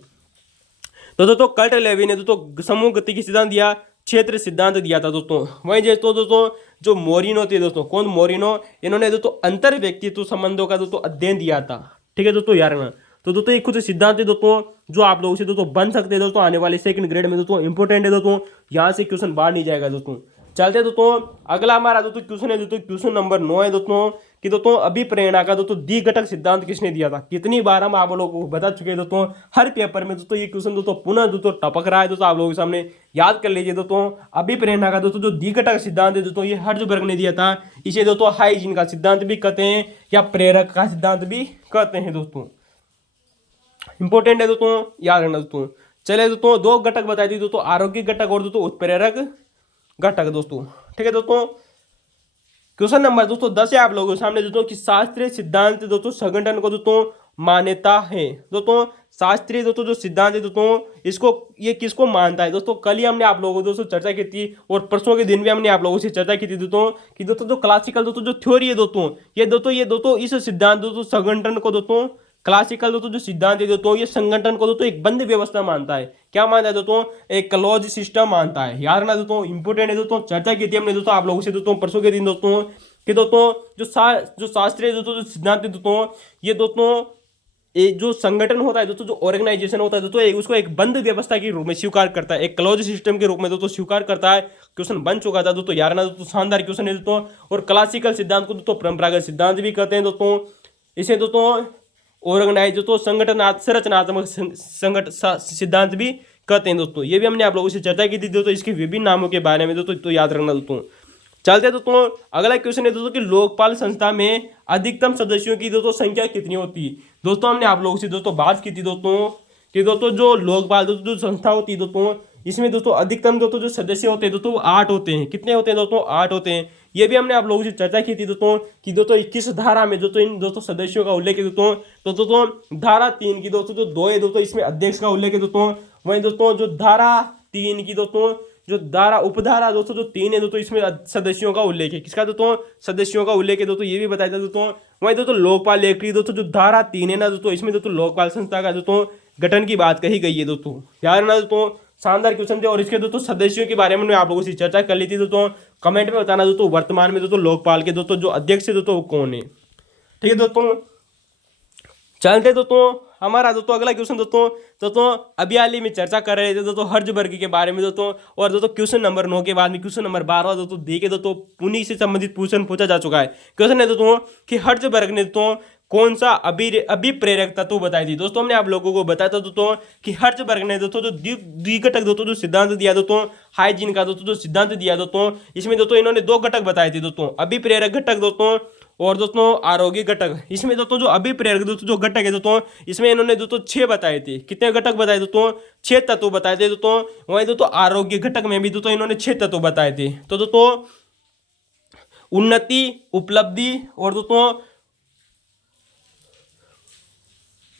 तो दोस्तों कर्ट लेवी ने दोस्तों समूह गतिकी सिद्धांत दिया, क्षेत्र सिद्धांत दिया था दोस्तों। वहीं दोस्तों जो मोरिनो थे दोस्तों, कौन मोरिनो, इन्होंने दोस्तों अंतर व्यक्तित्व संबंधों का दोस्तों अध्ययन दिया था। ठीक है दोस्तों यार ना। तो दोस्तों एक खुद सिद्धांत है दोस्तों जो आप लोगों से दोस्तों बन सकते हैं दोस्तों आने वाले सेकंड ग्रेड में दोस्तों, इंपॉर्टेंट है दोस्तों, यहाँ से क्वेश्चन बाहर नहीं जाएगा दोस्तों। चलते दोस्तों अगला हमारा दोस्तों क्वेश्चन है दोस्तों, क्वेश्चन नंबर 9 है दोस्तों कि दोस्तों अभिप्रेरणा का दोस्तों द्विघटक सिद्धांत किसने दिया था। कितनी बार हम आप लोगों को बता चुके हैं दोस्तों, हर पेपर में दोस्तों ये क्वेश्चन दोस्तों पुनः दोस्तों टपक रहा है दोस्तों, आप लोगों के सामने याद कर लीजिए दोस्तों। अभिप्रेरणा का दोस्तों जो द्विघटक सिद्धांत है दोस्तों, ये हर्ज़बर्ग ने दिया था। इसे दोस्तों हाइजीन का सिद्धांत भी कहते हैं या प्रेरक का सिद्धांत भी कहते हैं दोस्तों। इंपॉर्टेंट है दोस्तों, याद रखना दोस्तों। चलिए दोस्तों दो घटक बताई दी दोस्तों, आरोग्य घटक और दोस्तों उत्प्रेरक घटक दोस्तों। ठीक है दोस्तों, क्वेश्चन नंबर दोस्तों 10 है आप लोगों के सामने दोस्तों कि शास्त्रीय सिद्धांत दोस्तों संगठन को दोस्तों मान्यता है। दोस्तों शास्त्रीय दोस्तों जो सिद्धांत है दोस्तों, इसको ये किसको मानता है दोस्तों। कल ही हमने आप लोगों को दोस्तों चर्चा की थी और परसों के दिन भी हमने आप लोगों से चर्चा की थी दोस्तों कि दोस्तों जो क्लासिकल दोस्तों जो थ्योरी है दोस्तों, ये दोस्तों इस सिद्धांत दोस्तों संगठन को दोस्तों, क्लासिकल दोस्तों जो सिद्धांत है दोस्तों, ये संगठन को दोस्तों एक बंद व्यवस्था मानता है। क्या मानता है दोस्तों, एक क्लोज सिस्टम मानता है। याद रखना दोस्तों, इंपोर्टेंट है दोस्तों, चर्चा की थी हमने दोस्तों आप लोगों से दोस्तों परसों के दिन दोस्तों कि दोस्तों जो शास्त्रीय दोस्तों जो सिद्धांत है दोस्तों, ये दोस्तों एक जो संगठन होता है दोस्तों, जो ऑर्गेनाइजेशन होता है दोस्तों, उसको एक बंद व्यवस्था के रूप में स्वीकार करता है, एक क्लोज सिस्टम के रूप में दोस्तों स्वीकार करता है। क्वेश्चन बन चुका था दोस्तों, यार ना दोस्तों शानदार क्वेश्चन है दोस्तों। और क्लासिकल सिद्धांत को दोस्तों परंपरागत सिद्धांत भी कहते हैं दोस्तों। इसे दोस्तों ऑर्गेनाइज दोस्तों संरचनात्मक सिद्धांत भी कहते हैं दोस्तों। ये भी हमने आप लोगों से चर्चा की थी दोस्तों, इसके विभिन्न नामों के बारे में दोस्तों, तो याद रखना दोस्तों। चलते दोस्तों अगला क्वेश्चन है दोस्तों कि लोकपाल संस्था में अधिकतम सदस्यों की दोस्तों संख्या कितनी होती है। दोस्तों हमने आप लोगों से दोस्तों बात की थी दोस्तों कि दोस्तों जो लोकपाल दोस्तों जो संस्था होती है दोस्तों, इसमें दोस्तों अधिकतम दोस्तों जो सदस्य होते हैं दोस्तों वो 8 होते हैं। कितने होते हैं दोस्तों, 8 होते हैं। ये भी हमने आप लोगों से चर्चा की थी दोस्तों कि दोस्तों 21 धारा में दोस्तों इन दोस्तों सदस्यों का उल्लेख है दोस्तों। तो दोस्तों धारा 3 की दोस्तों जो 2 है दोस्तों, इसमें अध्यक्ष का उल्लेख है दोस्तों। वहीं दोस्तों जो धारा 3 की दोस्तों जो धारा उपधारा दोस्तों जो 3 है दोस्तों, इसमें सदस्यों का उल्लेख है। किसका दोस्तों? सदस्यों का उल्लेख है दोस्तों, ये भी बताया था दोस्तों। वहीं दोस्तों लोकपाल एक्ट दोस्तों जो धारा 3 है ना दोस्तों, इसमें दोस्तों लोकपाल संस्था का दोस्तों गठन की बात कही गई है दोस्तों। यार ना दोस्तों शानदार क्वेश्चन थे, और इसके दोस्तों सदस्यों के बारे में आप लोगों से चर्चा कर ली थी दोस्तों। कमेंट में बताना दोस्तों वर्तमान में दोस्तों लोकपाल के दोस्तों जो अध्यक्ष है दोस्तों वो कौन है। ठीक है दोस्तों, चलते दोस्तों हमारा दोस्तों अगला क्वेश्चन दोस्तों अभी हाल ही में चर्चा कर रहे थे दोस्तों हर्जबर्ग के बारे में दोस्तों। और दोस्तों क्वेश्चन नंबर 9 के बाद में क्वेश्चन नंबर 12 दोस्तों देखे दोस्तों उन्हीं से संबंधित क्वेश्चन पूछा जा चुका है। क्वेश्चन है दोस्तों कि हर्जबर्ग ने दोस्तों कौन सा अभिप्रेरक तत्व बताई थी। दोस्तों हमने आप लोगों को बताया था दोस्तों कि हर्जबर्ग ने दोस्तों जो द्विघटक दोस्तों जो सिद्धांत दिया दोस्तों, हाइजीन का दोस्तों जो सिद्धांत दिया दोस्तों, इसमें दोस्तों इन्होंने 2 घटक बताए थे दोस्तों, अभिप्रेरक घटक दोस्तों और दोस्तों आरोग्य घटक। इसमें दोस्तों जो अभिप्रेरक दोस्तों जो घटक है दोस्तों, इसमें इन्होंने दोस्तों 6 बताए थे। कितने घटक बताए दोस्तों? 6 तत्व बताए थे दोस्तों। वहीं दोस्तों आरोग्य घटक में भी दोस्तों इन्होंने 6 तत्व बताए थे। तो दोस्तों उन्नति, उपलब्धि और दोस्तों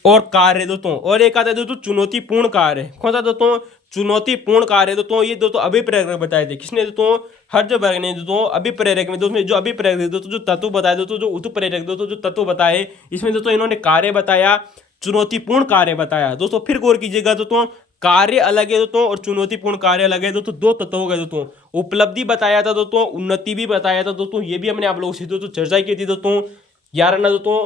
और कार्य दोस्तों, और एक आता है दोस्तों चुनौतीपूर्ण कार्य। कौन सा दोस्तों? चुनौतीपूर्ण कार्य दोस्तों, ये दोस्तों अभिप्रेरक बताए थे। किसने दोस्तों? हर्जबर्ग ने दोस्तों अभिप्रेरक में दोस्तों जो अभिप्रेरक दोस्तों जो तत्व बताए दोस्तों, जो उत्प्रेरक दोस्तों जो तत्व बताए, इसमें दोस्तों इन्होंने कार्य बताया, चुनौतीपूर्ण कार्य बताया। दोस्तों फिर गौर कीजिएगा दोस्तों, कार्य अलग है दोस्तों और चुनौतीपूर्ण कार्य अलग है दोस्तों, 2 तत्व हो गए दोस्तों। उपलब्धि बताया था दोस्तों, उन्नति भी बताया था दोस्तों, ये भी हमने आप लोगों से दोस्तों चर्चा की थी दोस्तों। 11 ना दोस्तों,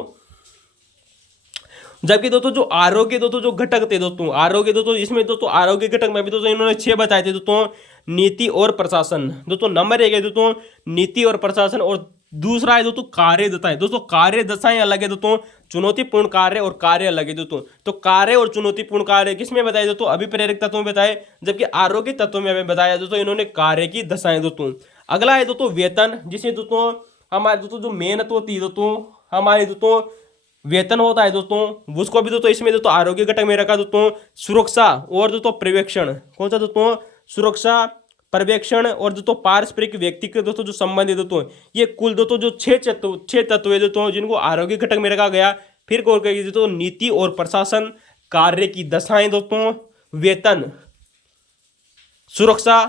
जबकि दोस्तों जो आरोग्य दोस्तों जो घटक थे दोस्तों, आरोग्य दोस्तों इसमें दोस्तों आरोग्य घटक में भी दोस्तों इन्होंने 6 बताए थे दोस्तों। नीति और प्रशासन दोस्तों, नंबर 1 है दोस्तों नीति और प्रशासन, और दूसरा है दोस्तों कार्य दशाएं। दोस्तों कार्य दशाएं अलग है दोस्तों, चुनौतीपूर्ण कार्य और कार्य अलग है दोस्तों। तो कार्य और चुनौतीपूर्ण कार्य किसमें बताए दोस्तों? अभिप्रेरक तत्वों में बताए, जबकि आरोग्य तत्वों में हमें बताया दोस्तों इन्होंने कार्य की दशाएं दोस्तों। अगला है दोस्तों वेतन, जिसमें दोस्तों हमारे दोस्तों जो मेहनत होती है दोस्तों, हमारे दोस्तों वेतन होता है दोस्तों, उसको भी दोस्तों इसमें दोस्तों आरोग्य घटक में रखा दोस्तों। सुरक्षा और दोस्तों पर्यवेक्षण, कौन सा दोस्तों? सुरक्षा, पर्यवेक्षण और दोस्तों पारस्परिक व्यक्ति के दोस्तों जो संबंध है दोस्तों, ये कुल दोस्तों जो 6 तत्व है दोस्तों जिनको आरोग्य घटक में रखा गया। फिर गौर करिए दोस्तों नीति और प्रशासन, कार्य की दशाएं दोस्तों, वेतन, सुरक्षा,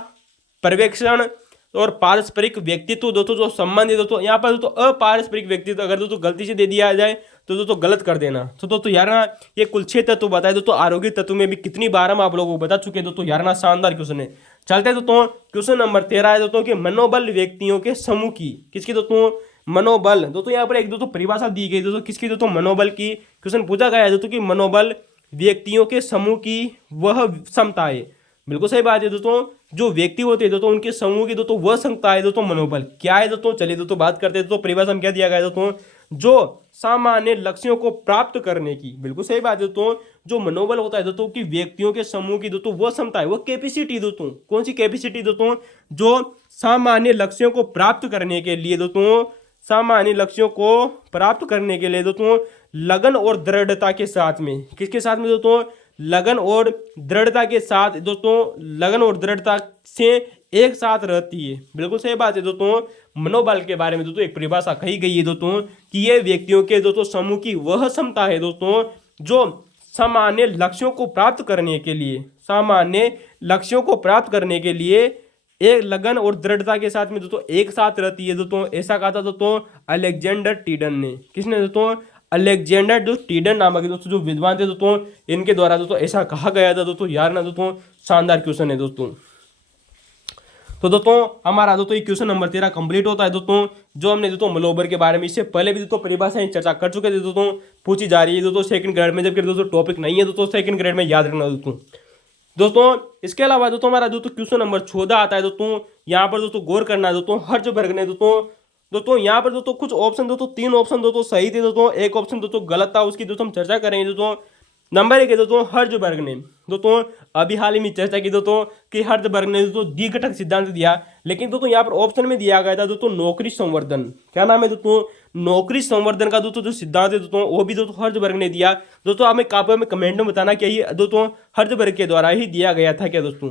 पर्यवेक्षण और पारस्परिक व्यक्तित्व दोस्तों जो संबंध है दोस्तों। यहाँ पर दोस्तों अपारस्परिक व्यक्तित्व अगर दोस्तों गलती से दे दिया जाए तो दोस्तों गलत कर देना। तो दोस्तों यार ना ये कुल 6 तत्व बताए दोस्तों। आरोग्य तत्व में भी कितनी बार हम आप लोगों को बता चुके हैं दोस्तों। यार ना शानदार क्वेश्चन है। चलते दोस्तों क्वेश्चन नंबर 13 है दोस्तों कि मनोबल व्यक्तियों के समूह की, किसकी दोस्तों? मनोबल। दोस्तों यहाँ पर एक दोस्तों परिभाषा दी गई दोस्तों, किसकी दोस्तों? मनोबल की। क्वेश्चन पूछा गया है दोस्तों कि मनोबल व्यक्तियों के समूह की वह क्षमता है। बिल्कुल सही बात है दोस्तों, जो व्यक्ति होते हैं दोस्तों उनके समूह की दोस्तों वह क्षमता है दोस्तों मनोबल। क्या है दोस्तों? चलिए दोस्तों बात करते हैं दोस्तों। परिभाषा में क्या दिया गया है दोस्तों? जो सामान्य लक्ष्यों को प्राप्त करने की, बिल्कुल सही बात है दोस्तों, जो मनोबल होता है दोस्तों कि व्यक्तियों के समूह की दोस्तों वह क्षमता है, वह कैपेसिटी दोस्तों। कौन सी कैपेसिटी दोस्तों? जो सामान्य लक्ष्यों को प्राप्त करने के लिए दोस्तों, सामान्य लक्ष्यों को प्राप्त करने के लिए दोस्तों लगन और दृढ़ता के साथ में, किसके साथ में दोस्तों? लगन और दृढ़ता के साथ दोस्तों, लगन और दृढ़ता से एक साथ रहती है। बिल्कुल सही बात है दोस्तों। मनोबल के बारे में दोस्तों एक परिभाषा कही गई है दोस्तों कि ये व्यक्तियों के दोस्तों समूह की वह क्षमता है दोस्तों जो सामान्य लक्ष्यों को प्राप्त करने के लिए, सामान्य लक्ष्यों को प्राप्त करने के लिए एक लगन और दृढ़ता के साथ में दोस्तों एक साथ रहती है दोस्तों। ऐसा कहा था दोस्तों अलेक्जेंडर टीडन ने। किसने दोस्तों? अलेक्जेंडर जो टीडन नामक दोस्तों जो विद्वान थे दोस्तों, इनके द्वारा दोस्तों ऐसा कहा गया था दोस्तों। यार ना दोस्तों शानदार क्वेश्चन है दोस्तों। तो दोस्तों हमारा दोस्तों ये क्वेश्चन नंबर 13 कंप्लीट होता है दोस्तों। जो हमने दोस्तों मनोबल के बारे में इससे पहले भी दोस्तों परिभाषाएं चर्चा कर चुके थे दोस्तों, पूछी जा रही है दोस्तों सेकंड ग्रेड में, जबकि दोस्तों टॉपिक नहीं है दोस्तों सेकंड ग्रेड में, याद रखना दोस्तों। इसके अलावा दोस्तों हमारा दोस्तों क्वेश्चन नंबर 14 आता है दोस्तों। यहाँ पर दोस्तों गौर करना है दोस्तों, हर्जबर्ग ने दोस्तों यहाँ पर दोस्तों कुछ ऑप्शन दोस्तों 3 ऑप्शन दोस्तों सही थे दोस्तों, एक ऑप्शन दोस्तों गलत था, उसकी दोस्तों हम चर्चा करेंगे दोस्तों। नंबर 1 है दोस्तों हर्जबर्ग ने दोस्तों अभी हाल ही में चर्चा की दोस्तों कि हर्जबर्ग ने दोस्तों द्विघटक सिद्धांत दिया, लेकिन दोस्तों यहाँ पर ऑप्शन में दिया गया था दोस्तों नौकरी संवर्धन। क्या नाम है दोस्तों? नौकरी संवर्धन का दोस्तों जो सिद्धांत है दोस्तों वो भी दोस्तों हर्जबर्ग ने दिया दोस्तों। हमें काफी में कमेंट में बताना कि ये दोस्तों हर्जबर्ग के द्वारा ही दिया गया था क्या दोस्तों?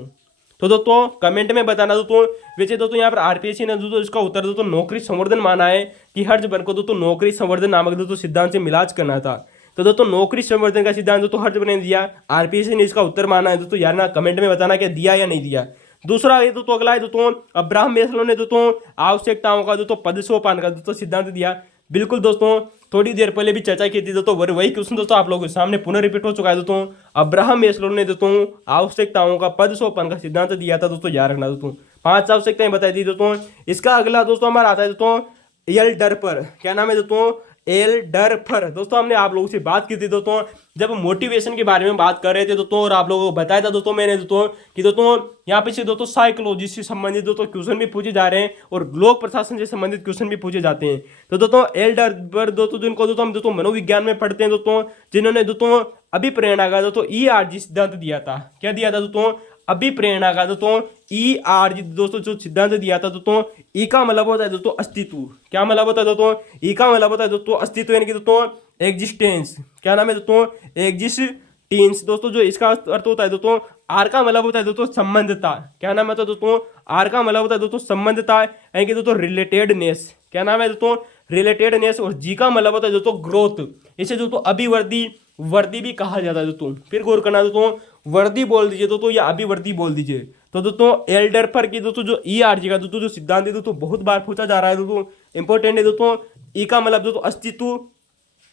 तो दोस्तों कमेंट में बताना दोस्तों। वैसे दोस्तों यहाँ पर आरपीएससी ने दोस्तों इसका उत्तर दोस्तों नौकरी संवर्धन माना है कि हर्जबर्ग को दोस्तों नौकरी संवर्धन नामक दोस्तों सिद्धांत से मिलाज करना था। तो दोस्तों नौकरी संवर्धन का सिद्धांत दोस्तों हर्षवर्धन ने दिया। आरपीएससी ने इसका उत्तर माना है दोस्तों, यार ना कमेंट में बताना कि दिया या नहीं दिया। दूसरा ये दोस्तों अगला है दोस्तों अब्राहम मैस्लो ने दोस्तों आवश्यकताओं का दोस्तों पदसोपान का दोस्तों सिद्धांत दिया। बिल्कुल दोस्तों, थोड़ी देर पहले भी चर्चा की थी दोस्तों, वही क्वेश्चन दोस्तों आप लोगों के सामने पुनः रिपीट हो चुका है दोस्तों। अब्राहम मैस्लो ने दोस्तों आवश्यकताओं का पदसोपान का सिद्धांत दिया था दोस्तों, याद रखना दोस्तों। 5 आवश्यकताएं बताई थी दोस्तों। इसका अगला दोस्तों हमारा आता है दोस्तों एल डरपर। क्या नाम है दोस्तों? एल डरपर। दोस्तों हमने आप लोगों से बात की थी दोस्तों, जब मोटिवेशन के बारे में बात कर रहे थे दोस्तों, और आप लोगों को बताया था दोस्तों मैंने दोस्तों कि दोस्तों यहाँ पे से दोस्तों साइकोलॉजी से संबंधित दोस्तों क्वेश्चन भी पूछे जा रहे हैं और लोक प्रशासन से संबंधित क्वेश्चन भी पूछे जाते हैं। तो दोस्तों एल डरपर दोस्तों जिनको दोस्तों हम दोस्तों मनोविज्ञान में पढ़ते हैं दोस्तों, जिन्होंने दोस्तों अभिप्रेरणा का दोस्तों ERG सिद्धांत दिया था। क्या दिया था दोस्तों? अभिप्रेरणा का दोस्तों ERG दोस्तों जो सिद्धांत दिया था दोस्तों। ई का मतलब होता है दोस्तों अस्तित्व। क्या मतलब होता है दोस्तों? ई का मतलब होता है दोस्तों अस्तित्व, यानी कि दोस्तों एग्जिस्टेंस। क्या नाम है दोस्तों? एग्जिस्टेंस। दोस्तों जो इसका अर्थ होता है दोस्तों, आर का मतलब होता है दोस्तों संबंधता। क्या नाम है दोस्तों? आर का मतलब होता है दोस्तों संबंधता, यानी कि दोस्तों रिलेटेडनेस। क्या नाम है दोस्तों? रिलेटेडनेस। और जी का मतलब होता है दोस्तों ग्रोथ। इसे दोस्तों अभिवृद्धि वर्दी भी कहा जाता है दोस्तों। फिर गौर करना दोस्तों, वर्दी बोल दीजिए दोस्तों या अभिवर्दी बोल दीजिए। तो दोस्तों एल्डर पर की दोस्तों जो ERG का दोस्तों जो सिद्धांत है दोस्तों बहुत बार पूछा जा रहा है दोस्तों, इंपॉर्टेंट है दोस्तों। ई का मतलब दोस्तों अस्तित्व,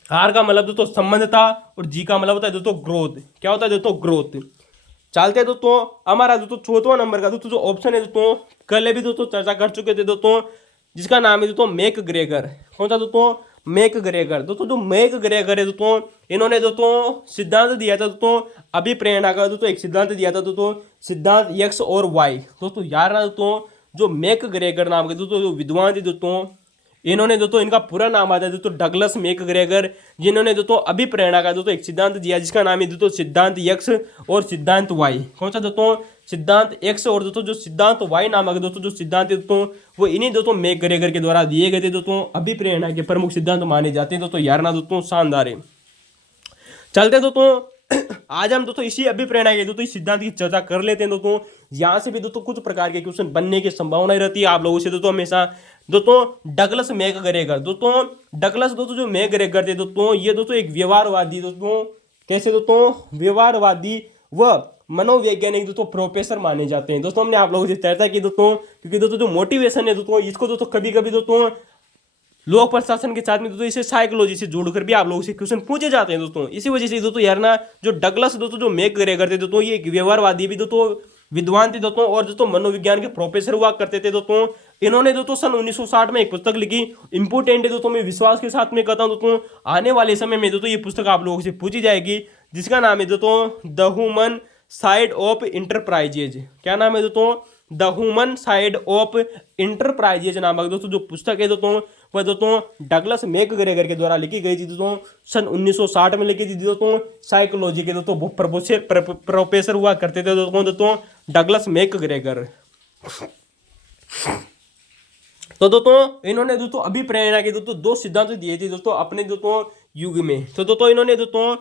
आर का मतलब दोस्तों संबंधता, और जी का मतलब होता है दोस्तों ग्रोथ। क्या होता है दोस्तों? ग्रोथ। चलते हैं दोस्तों हमारा दोस्तों चौथा नंबर का दोस्तों जो ऑप्शन है दोस्तों, कल भी दोस्तों चर्चा कर चुके थे दोस्तों, जिसका नाम है दोस्तों मैक ग्रेगर। कौन सा दोस्तों? McGregor. दोस्तों जो मैक ग्रेगर है दोस्तों, इन्होंने दोस्तों सिद्धांत दिया था दोस्तों अभिप्रेरणा का दोस्तों, एक सिद्धांत दिया था दोस्तों, सिद्धांत X और Y। दोस्तों यार ना दोस्तों जो मैक ग्रेगर नाम के दोस्तों जो विद्वान थे दोस्तों, इन्होंने दोस्तों इनका पूरा नाम आता है दोस्तों डगलस मैक ग्रेगर, जिन्होंने दोस्तों अभिप्रेरणा का दोस्तों एक सिद्धांत दिया जिसका नाम है दोस्तों सिद्धांत X और सिद्धांत Y। कौन सा दोस्तों? सिद्धांत X और दोस्तों जो सिद्धांत Y नामक दोस्तों जो सिद्धांत है दोस्तों, वो इन्हीं दोस्तों मैक ग्रेगर के द्वारा दिए गए थे दोस्तों। अभिप्रेरणा के प्रमुख सिद्धांत माने जाते हैं दोस्तों, यार ना दोस्तों शानदार है। चलते दोस्तों आज हम दोस्तों इसी अभिप्रेरणा के दोस्तों इस सिद्धांत की चर्चा कर लेते हैं दोस्तों। यहाँ से भी दोस्तों कुछ प्रकार के क्वेश्चन बनने की संभावना रहती है आप लोगों से दोस्तों हमेशा। दोस्तों डगलस मैक ग्रेगर। दोस्तों डगलस दोस्तों जो मैक ग्रेगर थे दोस्तों, ये दोस्तों एक व्यवहारवादी दोस्तों, कैसे दोस्तों? व्यवहारवादी व मनोवैज्ञानिक दोस्तों प्रोफेसर माने जाते हैं दोस्तों। हमने आप लोगों से चर्चा की दोस्तों, क्योंकि दोस्तों जो मोटिवेशन है दोस्तों, इसको दोस्तों कभी कभी दोस्तों लोक प्रशासन के साथ में दोस्तों इसे साइकोलॉजी से जोड़कर भी आप लोगों से क्वेश्चन पूछे जाते हैं दोस्तों। इसी वजह से दोस्तों यार ना जो डगलस दोस्तों जो मैक ग्रेगर थे दोस्तों, ये एक व्यवहारवादी भी दोस्तों विद्वान थे दोस्तों, और दोस्तों मनोविज्ञान के प्रोफेसर हुआ करते थे दोस्तों। इन्होंने दोस्तों सन 1960 में एक पुस्तक लिखी, इंपोर्टेंट है दोस्तों, मैं विश्वास के साथ में कहता हूं दोस्तों आने वाले समय में दोस्तों ये पुस्तक आप लोगों से पूछी जाएगी, जिसका नाम है दोस्तों the human side of enterprises. क्या नाम है दोस्तों? The human side of enterprises नामक दोस्तों जो पुस्तक है दोस्तों, वह दोस्तों डगलस मैक ग्रेगर के द्वारा लिखी गई थी दोस्तों। सन 1960 में लिखी थी दोस्तों। साइकोलॉजी के दोस्तों प्रोफेसर हुआ करते थे दोस्तों डगलस मैक ग्रेगर। तो दोस्तों इन्होंने दोस्तों अभिप्रेरणा के दोस्तों 2 सिद्धांत दिए थे दोस्तों अपने दोस्तों युग में। तो दोस्तों इन्होंने दोस्तों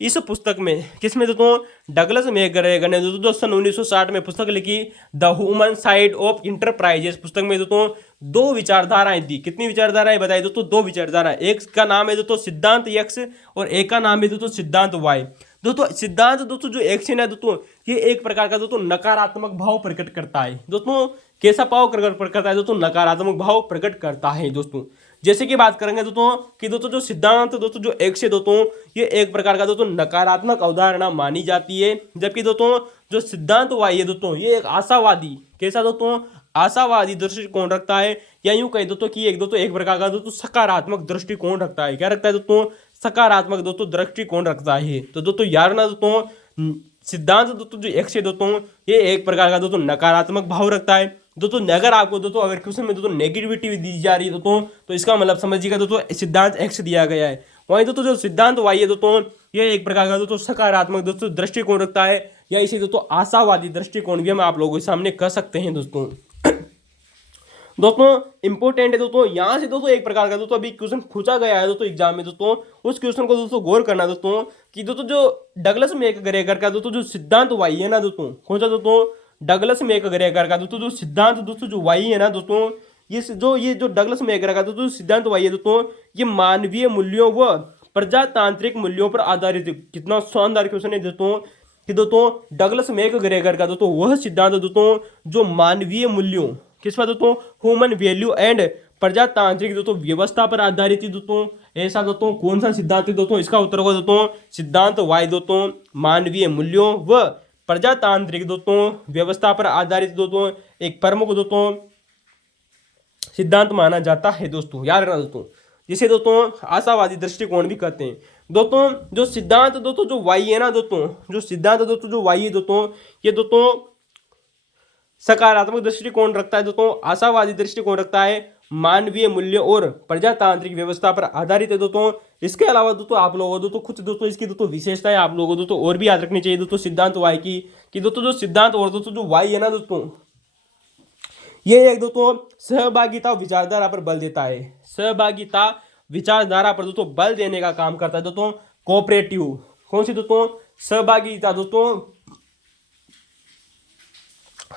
इस पुस्तक में, किसमें दोस्तों? डगलस मैक ग्रेगर ने दोस्तों सन 1960 में पुस्तक लिखी the human side of enterprises. पुस्तक में दोस्तों 2 विचारधाराएं दी। कितनी विचारधाराएं बताई दोस्तों? 2 विचारधाराएं। एक का नाम है दोस्तों सिद्धांत X और एक का नाम है दोस्तों सिद्धांत Y। दोस्तों सिद्धांत दोस्तों जो एक्शन है दोस्तों, ये एक प्रकार का दोस्तों नकारात्मक भाव प्रकट करता है दोस्तों। कैसा भाव प्रकट करता है दोस्तों? नकारात्मक भाव प्रकट करता है दोस्तों। जैसे कि बात करेंगे दोस्तों कि दोस्तों जो सिद्धांत दोस्तों जो X है दोस्तों, ये एक प्रकार का दोस्तों नकारात्मक अवधारणा मानी जाती है, जबकि दोस्तों जो सिद्धांत Y है दोस्तों, ये एक आशावादी, कैसा दोस्तों? आशावादी दृष्टिकोण रखता है, या यूं कहे दोस्तों कि एक दोस्तों एक प्रकार का दोस्तों सकारात्मक दृष्टिकोण रखता है। क्या रखता है दोस्तों? सकारात्मक दोस्तों दृष्टिकोण रखता है। तो दोस्तों यार ना दोस्तों सिद्धांत दोस्तों जो X है दोस्तों, ये एक प्रकार का दोस्तों नकारात्मक भाव रखता है दोस्तों। अगर आपको दोस्तों अगर क्वेश्चन में दोस्तों नेगेटिविटी दी जा रही है दोस्तों, तो इसका मतलब समझिएगा दोस्तों सिद्धांत X दिया गया है। वहीं दोस्तों जो सिद्धांत Y है दोस्तों, ये एक प्रकार का दोस्तों सकारात्मक दोस्तों दृष्टिकोण रखता है, या इसे दोस्तों आशावादी दृष्टिकोण भी हम आप लोगों के सामने कह सकते हैं दोस्तों। दोस्तों इंपॉर्टेंट है दोस्तों, यहाँ से दोस्तों एक प्रकार का दोस्तों अभी क्वेश्चन पूछा गया है दोस्तों एग्जाम में दोस्तों, उस क्वेश्चन को दोस्तों गौर करना दोस्तों कि दोस्तों जो डगलस मैक ग्रेगर का दोस्तों जो सिद्धांत Y है ना दोस्तों, कौन सा दोस्तों? डगलस मैक ग्रेगर का दोस्तों जो सिद्धांत दोस्तों जो Y है ना दोस्तों, ये जो डगलस मैक ग्रेगर का दोस्तों सिद्धांत Y है दोस्तों, ये मानवीय मूल्यों व प्रजातांत्रिक मूल्यों पर आधारित। कितना शानदार क्वेश्चन है दोस्तों कि दोस्तों डगलस मैकग्रेगर का दोस्तों वह सिद्धांत दोस्तों जो मानवीय मूल्यों किस पर दोस्तों ह्यूमन वैल्यू एंड प्रजातांत्रिक दोस्तों व्यवस्था पर आधारित है दोस्तों। ऐसा दोस्तों कौन सा सिद्धांत है दोस्तों, इसका उत्तर होगा दोस्तों सिद्धांत वाई दोस्तों मानवीय मूल्यों व प्रजातांत्रिक दोस्तों व्यवस्था पर आधारित दोस्तों एक प्रमुख दोस्तों सिद्धांत माना जाता है दोस्तों। याद रखना दोस्तों, जिसे दोस्तों आशावादी दृष्टिकोण भी कहते हैं दोस्तों। जो सिद्धांत दोस्तों जो वाई है ना दोस्तों, जो सिद्धांत दोस्तों जो वाई है दोस्तों, ये दोस्तों सकारात्मक दृष्टिकोण रखता है दोस्तों, आशावादी दृष्टिकोण रखता है, मानवीय मूल्य और प्रजातांत्रिक व्यवस्था पर आधारित है दोस्तों। इसके अलावा दोस्तों आप लोगों दोस्तों कुछ दोस्तों इसकी दोस्तों विशेषताएं आप लोगों दोस्तों और भी याद रखनी चाहिए दोस्तों सिद्धांत वाई की, कि दोस्तों जो सिद्धांत और दोस्तों जो वाई है ना दोस्तों, ये एक दोस्तों सहभागिता विचारधारा पर बल देता है। सहभागिता विचारधारा पर दोस्तों बल देने का काम करता है दोस्तों कोऑपरेटिव। कौन सी दोस्तों सहभागिता दोस्तों,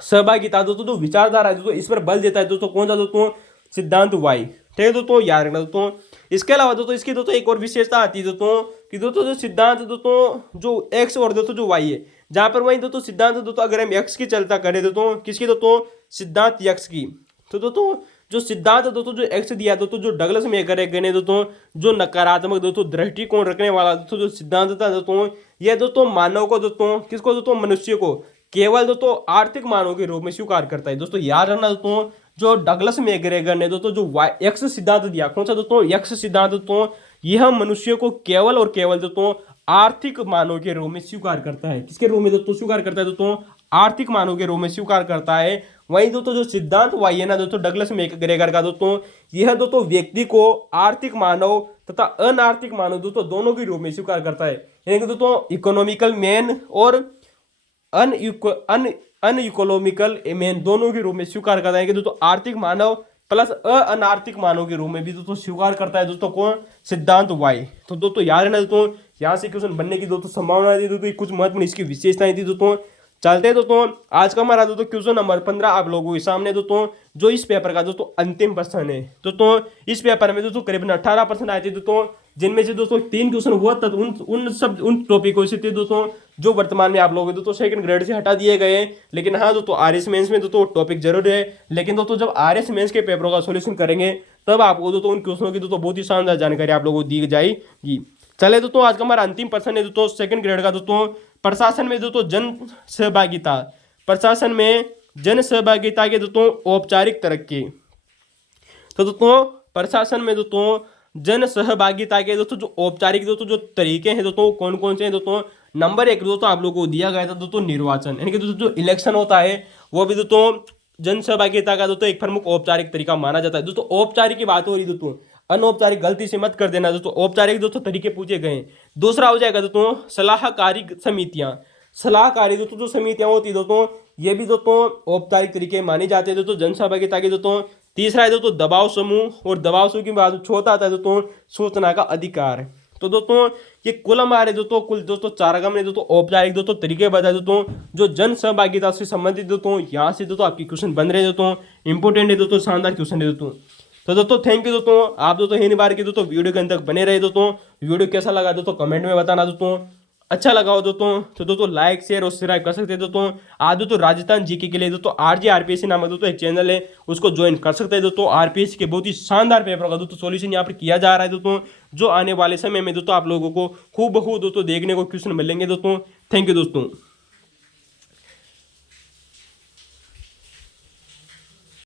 सहभागिता दोस्तों जो विचारधारा है दोस्तों इस पर बल देता है दोस्तों। कौन सा दोस्तों सिद्धांत वाई। ठीक है दोस्तों, याद रखना दोस्तों। इसके अलावा दोस्तों इसकी दोस्तों एक और विशेषता आती है दोस्तों कि दोस्तों जो सिद्धांत दोस्तों जो एक्स और दोस्तों जो वाई है, जहां पर वही दोस्तों सिद्धांत दोस्तों अगर हम एक्स की चर्चा करें दोस्तों, किसकी दोस्तों सिद्धांत एक्स की, तो दोस्तों जो सिद्धांत दोस्तों जो एक्स दिया दोस्तों जो डगलस मैकग्रेगर ने दोस्तों जो नकारात्मक दोस्तों दृष्टिकोण रखने वाला दोस्तों जो सिद्धांत था दोस्तों, यह दोस्तों मानव को दोस्तों किसको दोस्तों मनुष्य को केवल दोस्तों आर्थिक मानव के रूप में स्वीकार करता है दोस्तों। याद रखना दोस्तों जो डगलस मैकग्रेगर ने दोस्तों जो एक्स सिद्धांत दिया, कौन सा दोस्तों एक्स सिद्धांत दोस्तों, यह मनुष्य को केवल और केवल दोस्तों आर्थिक मानव के रूप में स्वीकार करता है। किसके रूप में दोस्तों स्वीकार करता है दोस्तों, आर्थिक मानव के रूप में स्वीकार करता है। वहीं दोस्तों जो सिद्धांत वाई है ना दोस्तों डगलस मैकग्रेगर का दोस्तों, यह दोस्तों व्यक्ति को आर्थिक मानव तथा अनार्थिक मानव दोस्तों दोनों के रूप में स्वीकार करता है। यानी कि दोस्तों इकोनॉमिकल मैन और अनइकोनॉमिकल मैन दोनों के रूप में स्वीकार करता है कि दोस्तों आर्थिक मानव प्लस अनार्थिक मानव के रूप में भी दोस्तों स्वीकार करता है दोस्तों कौन, सिद्धांत वाई। तो दोस्तों याद रखना दोस्तों यहाँ से क्वेश्चन बनने की दोस्तों संभावना थी दोस्तों, कुछ महत्वपूर्ण इसकी विशेषताएं थी दोस्तों। चलते हैं दोस्तों आज का हमारा दोस्तों क्वेश्चन नंबर 15 आप लोगों के सामने दोस्तों जो इस पेपर का दोस्तों अंतिम प्रश्न है दोस्तों। इस पेपर में दोस्तों करीबन 18% आए थे दोस्तों, जिनमें से दोस्तों 3 क्वेश्चन हुआ तक उन टॉपिकों से थे दोस्तों जो वर्तमान में आप लोगों दोस्तों सेकंड ग्रेड से हटा दिए गए। लेकिन हाँ दोस्तों आरएस मेंस में दोस्तों टॉपिक जरूर है, लेकिन दोस्तों जब आरएस मेंस के पेपरों का सोल्यूशन करेंगे तब आपको दोस्तों उन क्वेश्चनों की दोस्तों बहुत ही शानदार जानकारी आप लोगों को दी जाएगी। चले दोस्तों आज का हमारा अंतिम प्रश्न है दोस्तों सेकंड ग्रेड का दोस्तों, प्रशासन में दोस्तों जन सहभागिता, प्रशासन में जन सहभागिता के दोस्तों औपचारिक तरक्की। तो दोस्तों प्रशासन में दोस्तों जन सहभागिता के दोस्तों जो औपचारिक दोस्तों जो तरीके हैं दोस्तों कौन कौन से हैं दोस्तों। नंबर 1 दोस्तों आप लोगों को दिया गया था दोस्तों निर्वाचन, यानी कि दोस्तों जो इलेक्शन होता है वो भी दोस्तों जन सहभागिता का दोस्तों एक प्रमुख औपचारिक तरीका माना जाता है। दोस्तों औपचारिक की बात हो रही दोस्तों, अनौपचारिक गलती से मत कर देना दोस्तों, औपचारिक दोस्तों तरीके पूछे गए। दूसरा हो जाएगा दोस्तों सलाहकारी समितियां, सलाहकारी दोस्तों जो समितियां होती है दोस्तों ये भी दोस्तों औपचारिक तरीके माने जाते हैं दोस्तों जन सहभागिता के दोस्तों। तीसरा है दोस्तों दबाव समूह, और दबाव समूह की बात चौथा आता है दोस्तों सूचना का अधिकार। तो दोस्तों ये कुल हमारे दोस्तों कुल दोस्तों 4 अगम ने दोस्तों औपचारिक दोस्तों तरीके बताए दोस्तों जो जन सहभागिता से संबंधित दोस्तों। यहाँ से दोस्तों आपकी क्वेश्चन बन रहे दोस्तों, इंपोर्टेंट है दोस्तों, शानदार क्वेश्चन है दोस्तों। तो दोस्तों थैंक यू दोस्तों, आप दोस्तों हिंदी बार के दोस्तों वीडियो के अंत तक बने रहे दोस्तों। वीडियो कैसा लगा दोस्तों कमेंट में बताना दोस्तों, अच्छा लगा हो दोस्तों तो दोस्तों लाइक शेयर और सब्सक्राइब कर सकते हैं दोस्तों। आज दोस्तों राजस्थान जीके के लिए दोस्तों आरजे आरपीएससी नामक दोस्तों एक चैनल है, उसको ज्वाइन कर सकते हैं दोस्तों। आरपीएससी के बहुत ही शानदार पेपर का दोस्तों सॉल्यूशन यहाँ पर किया जा रहा है दोस्तों, जो आने वाले समय में दोस्तों आप लोगों को खूब दोस्तों देखने को क्वेश्चन मिलेंगे दोस्तों। थैंक यू दोस्तों।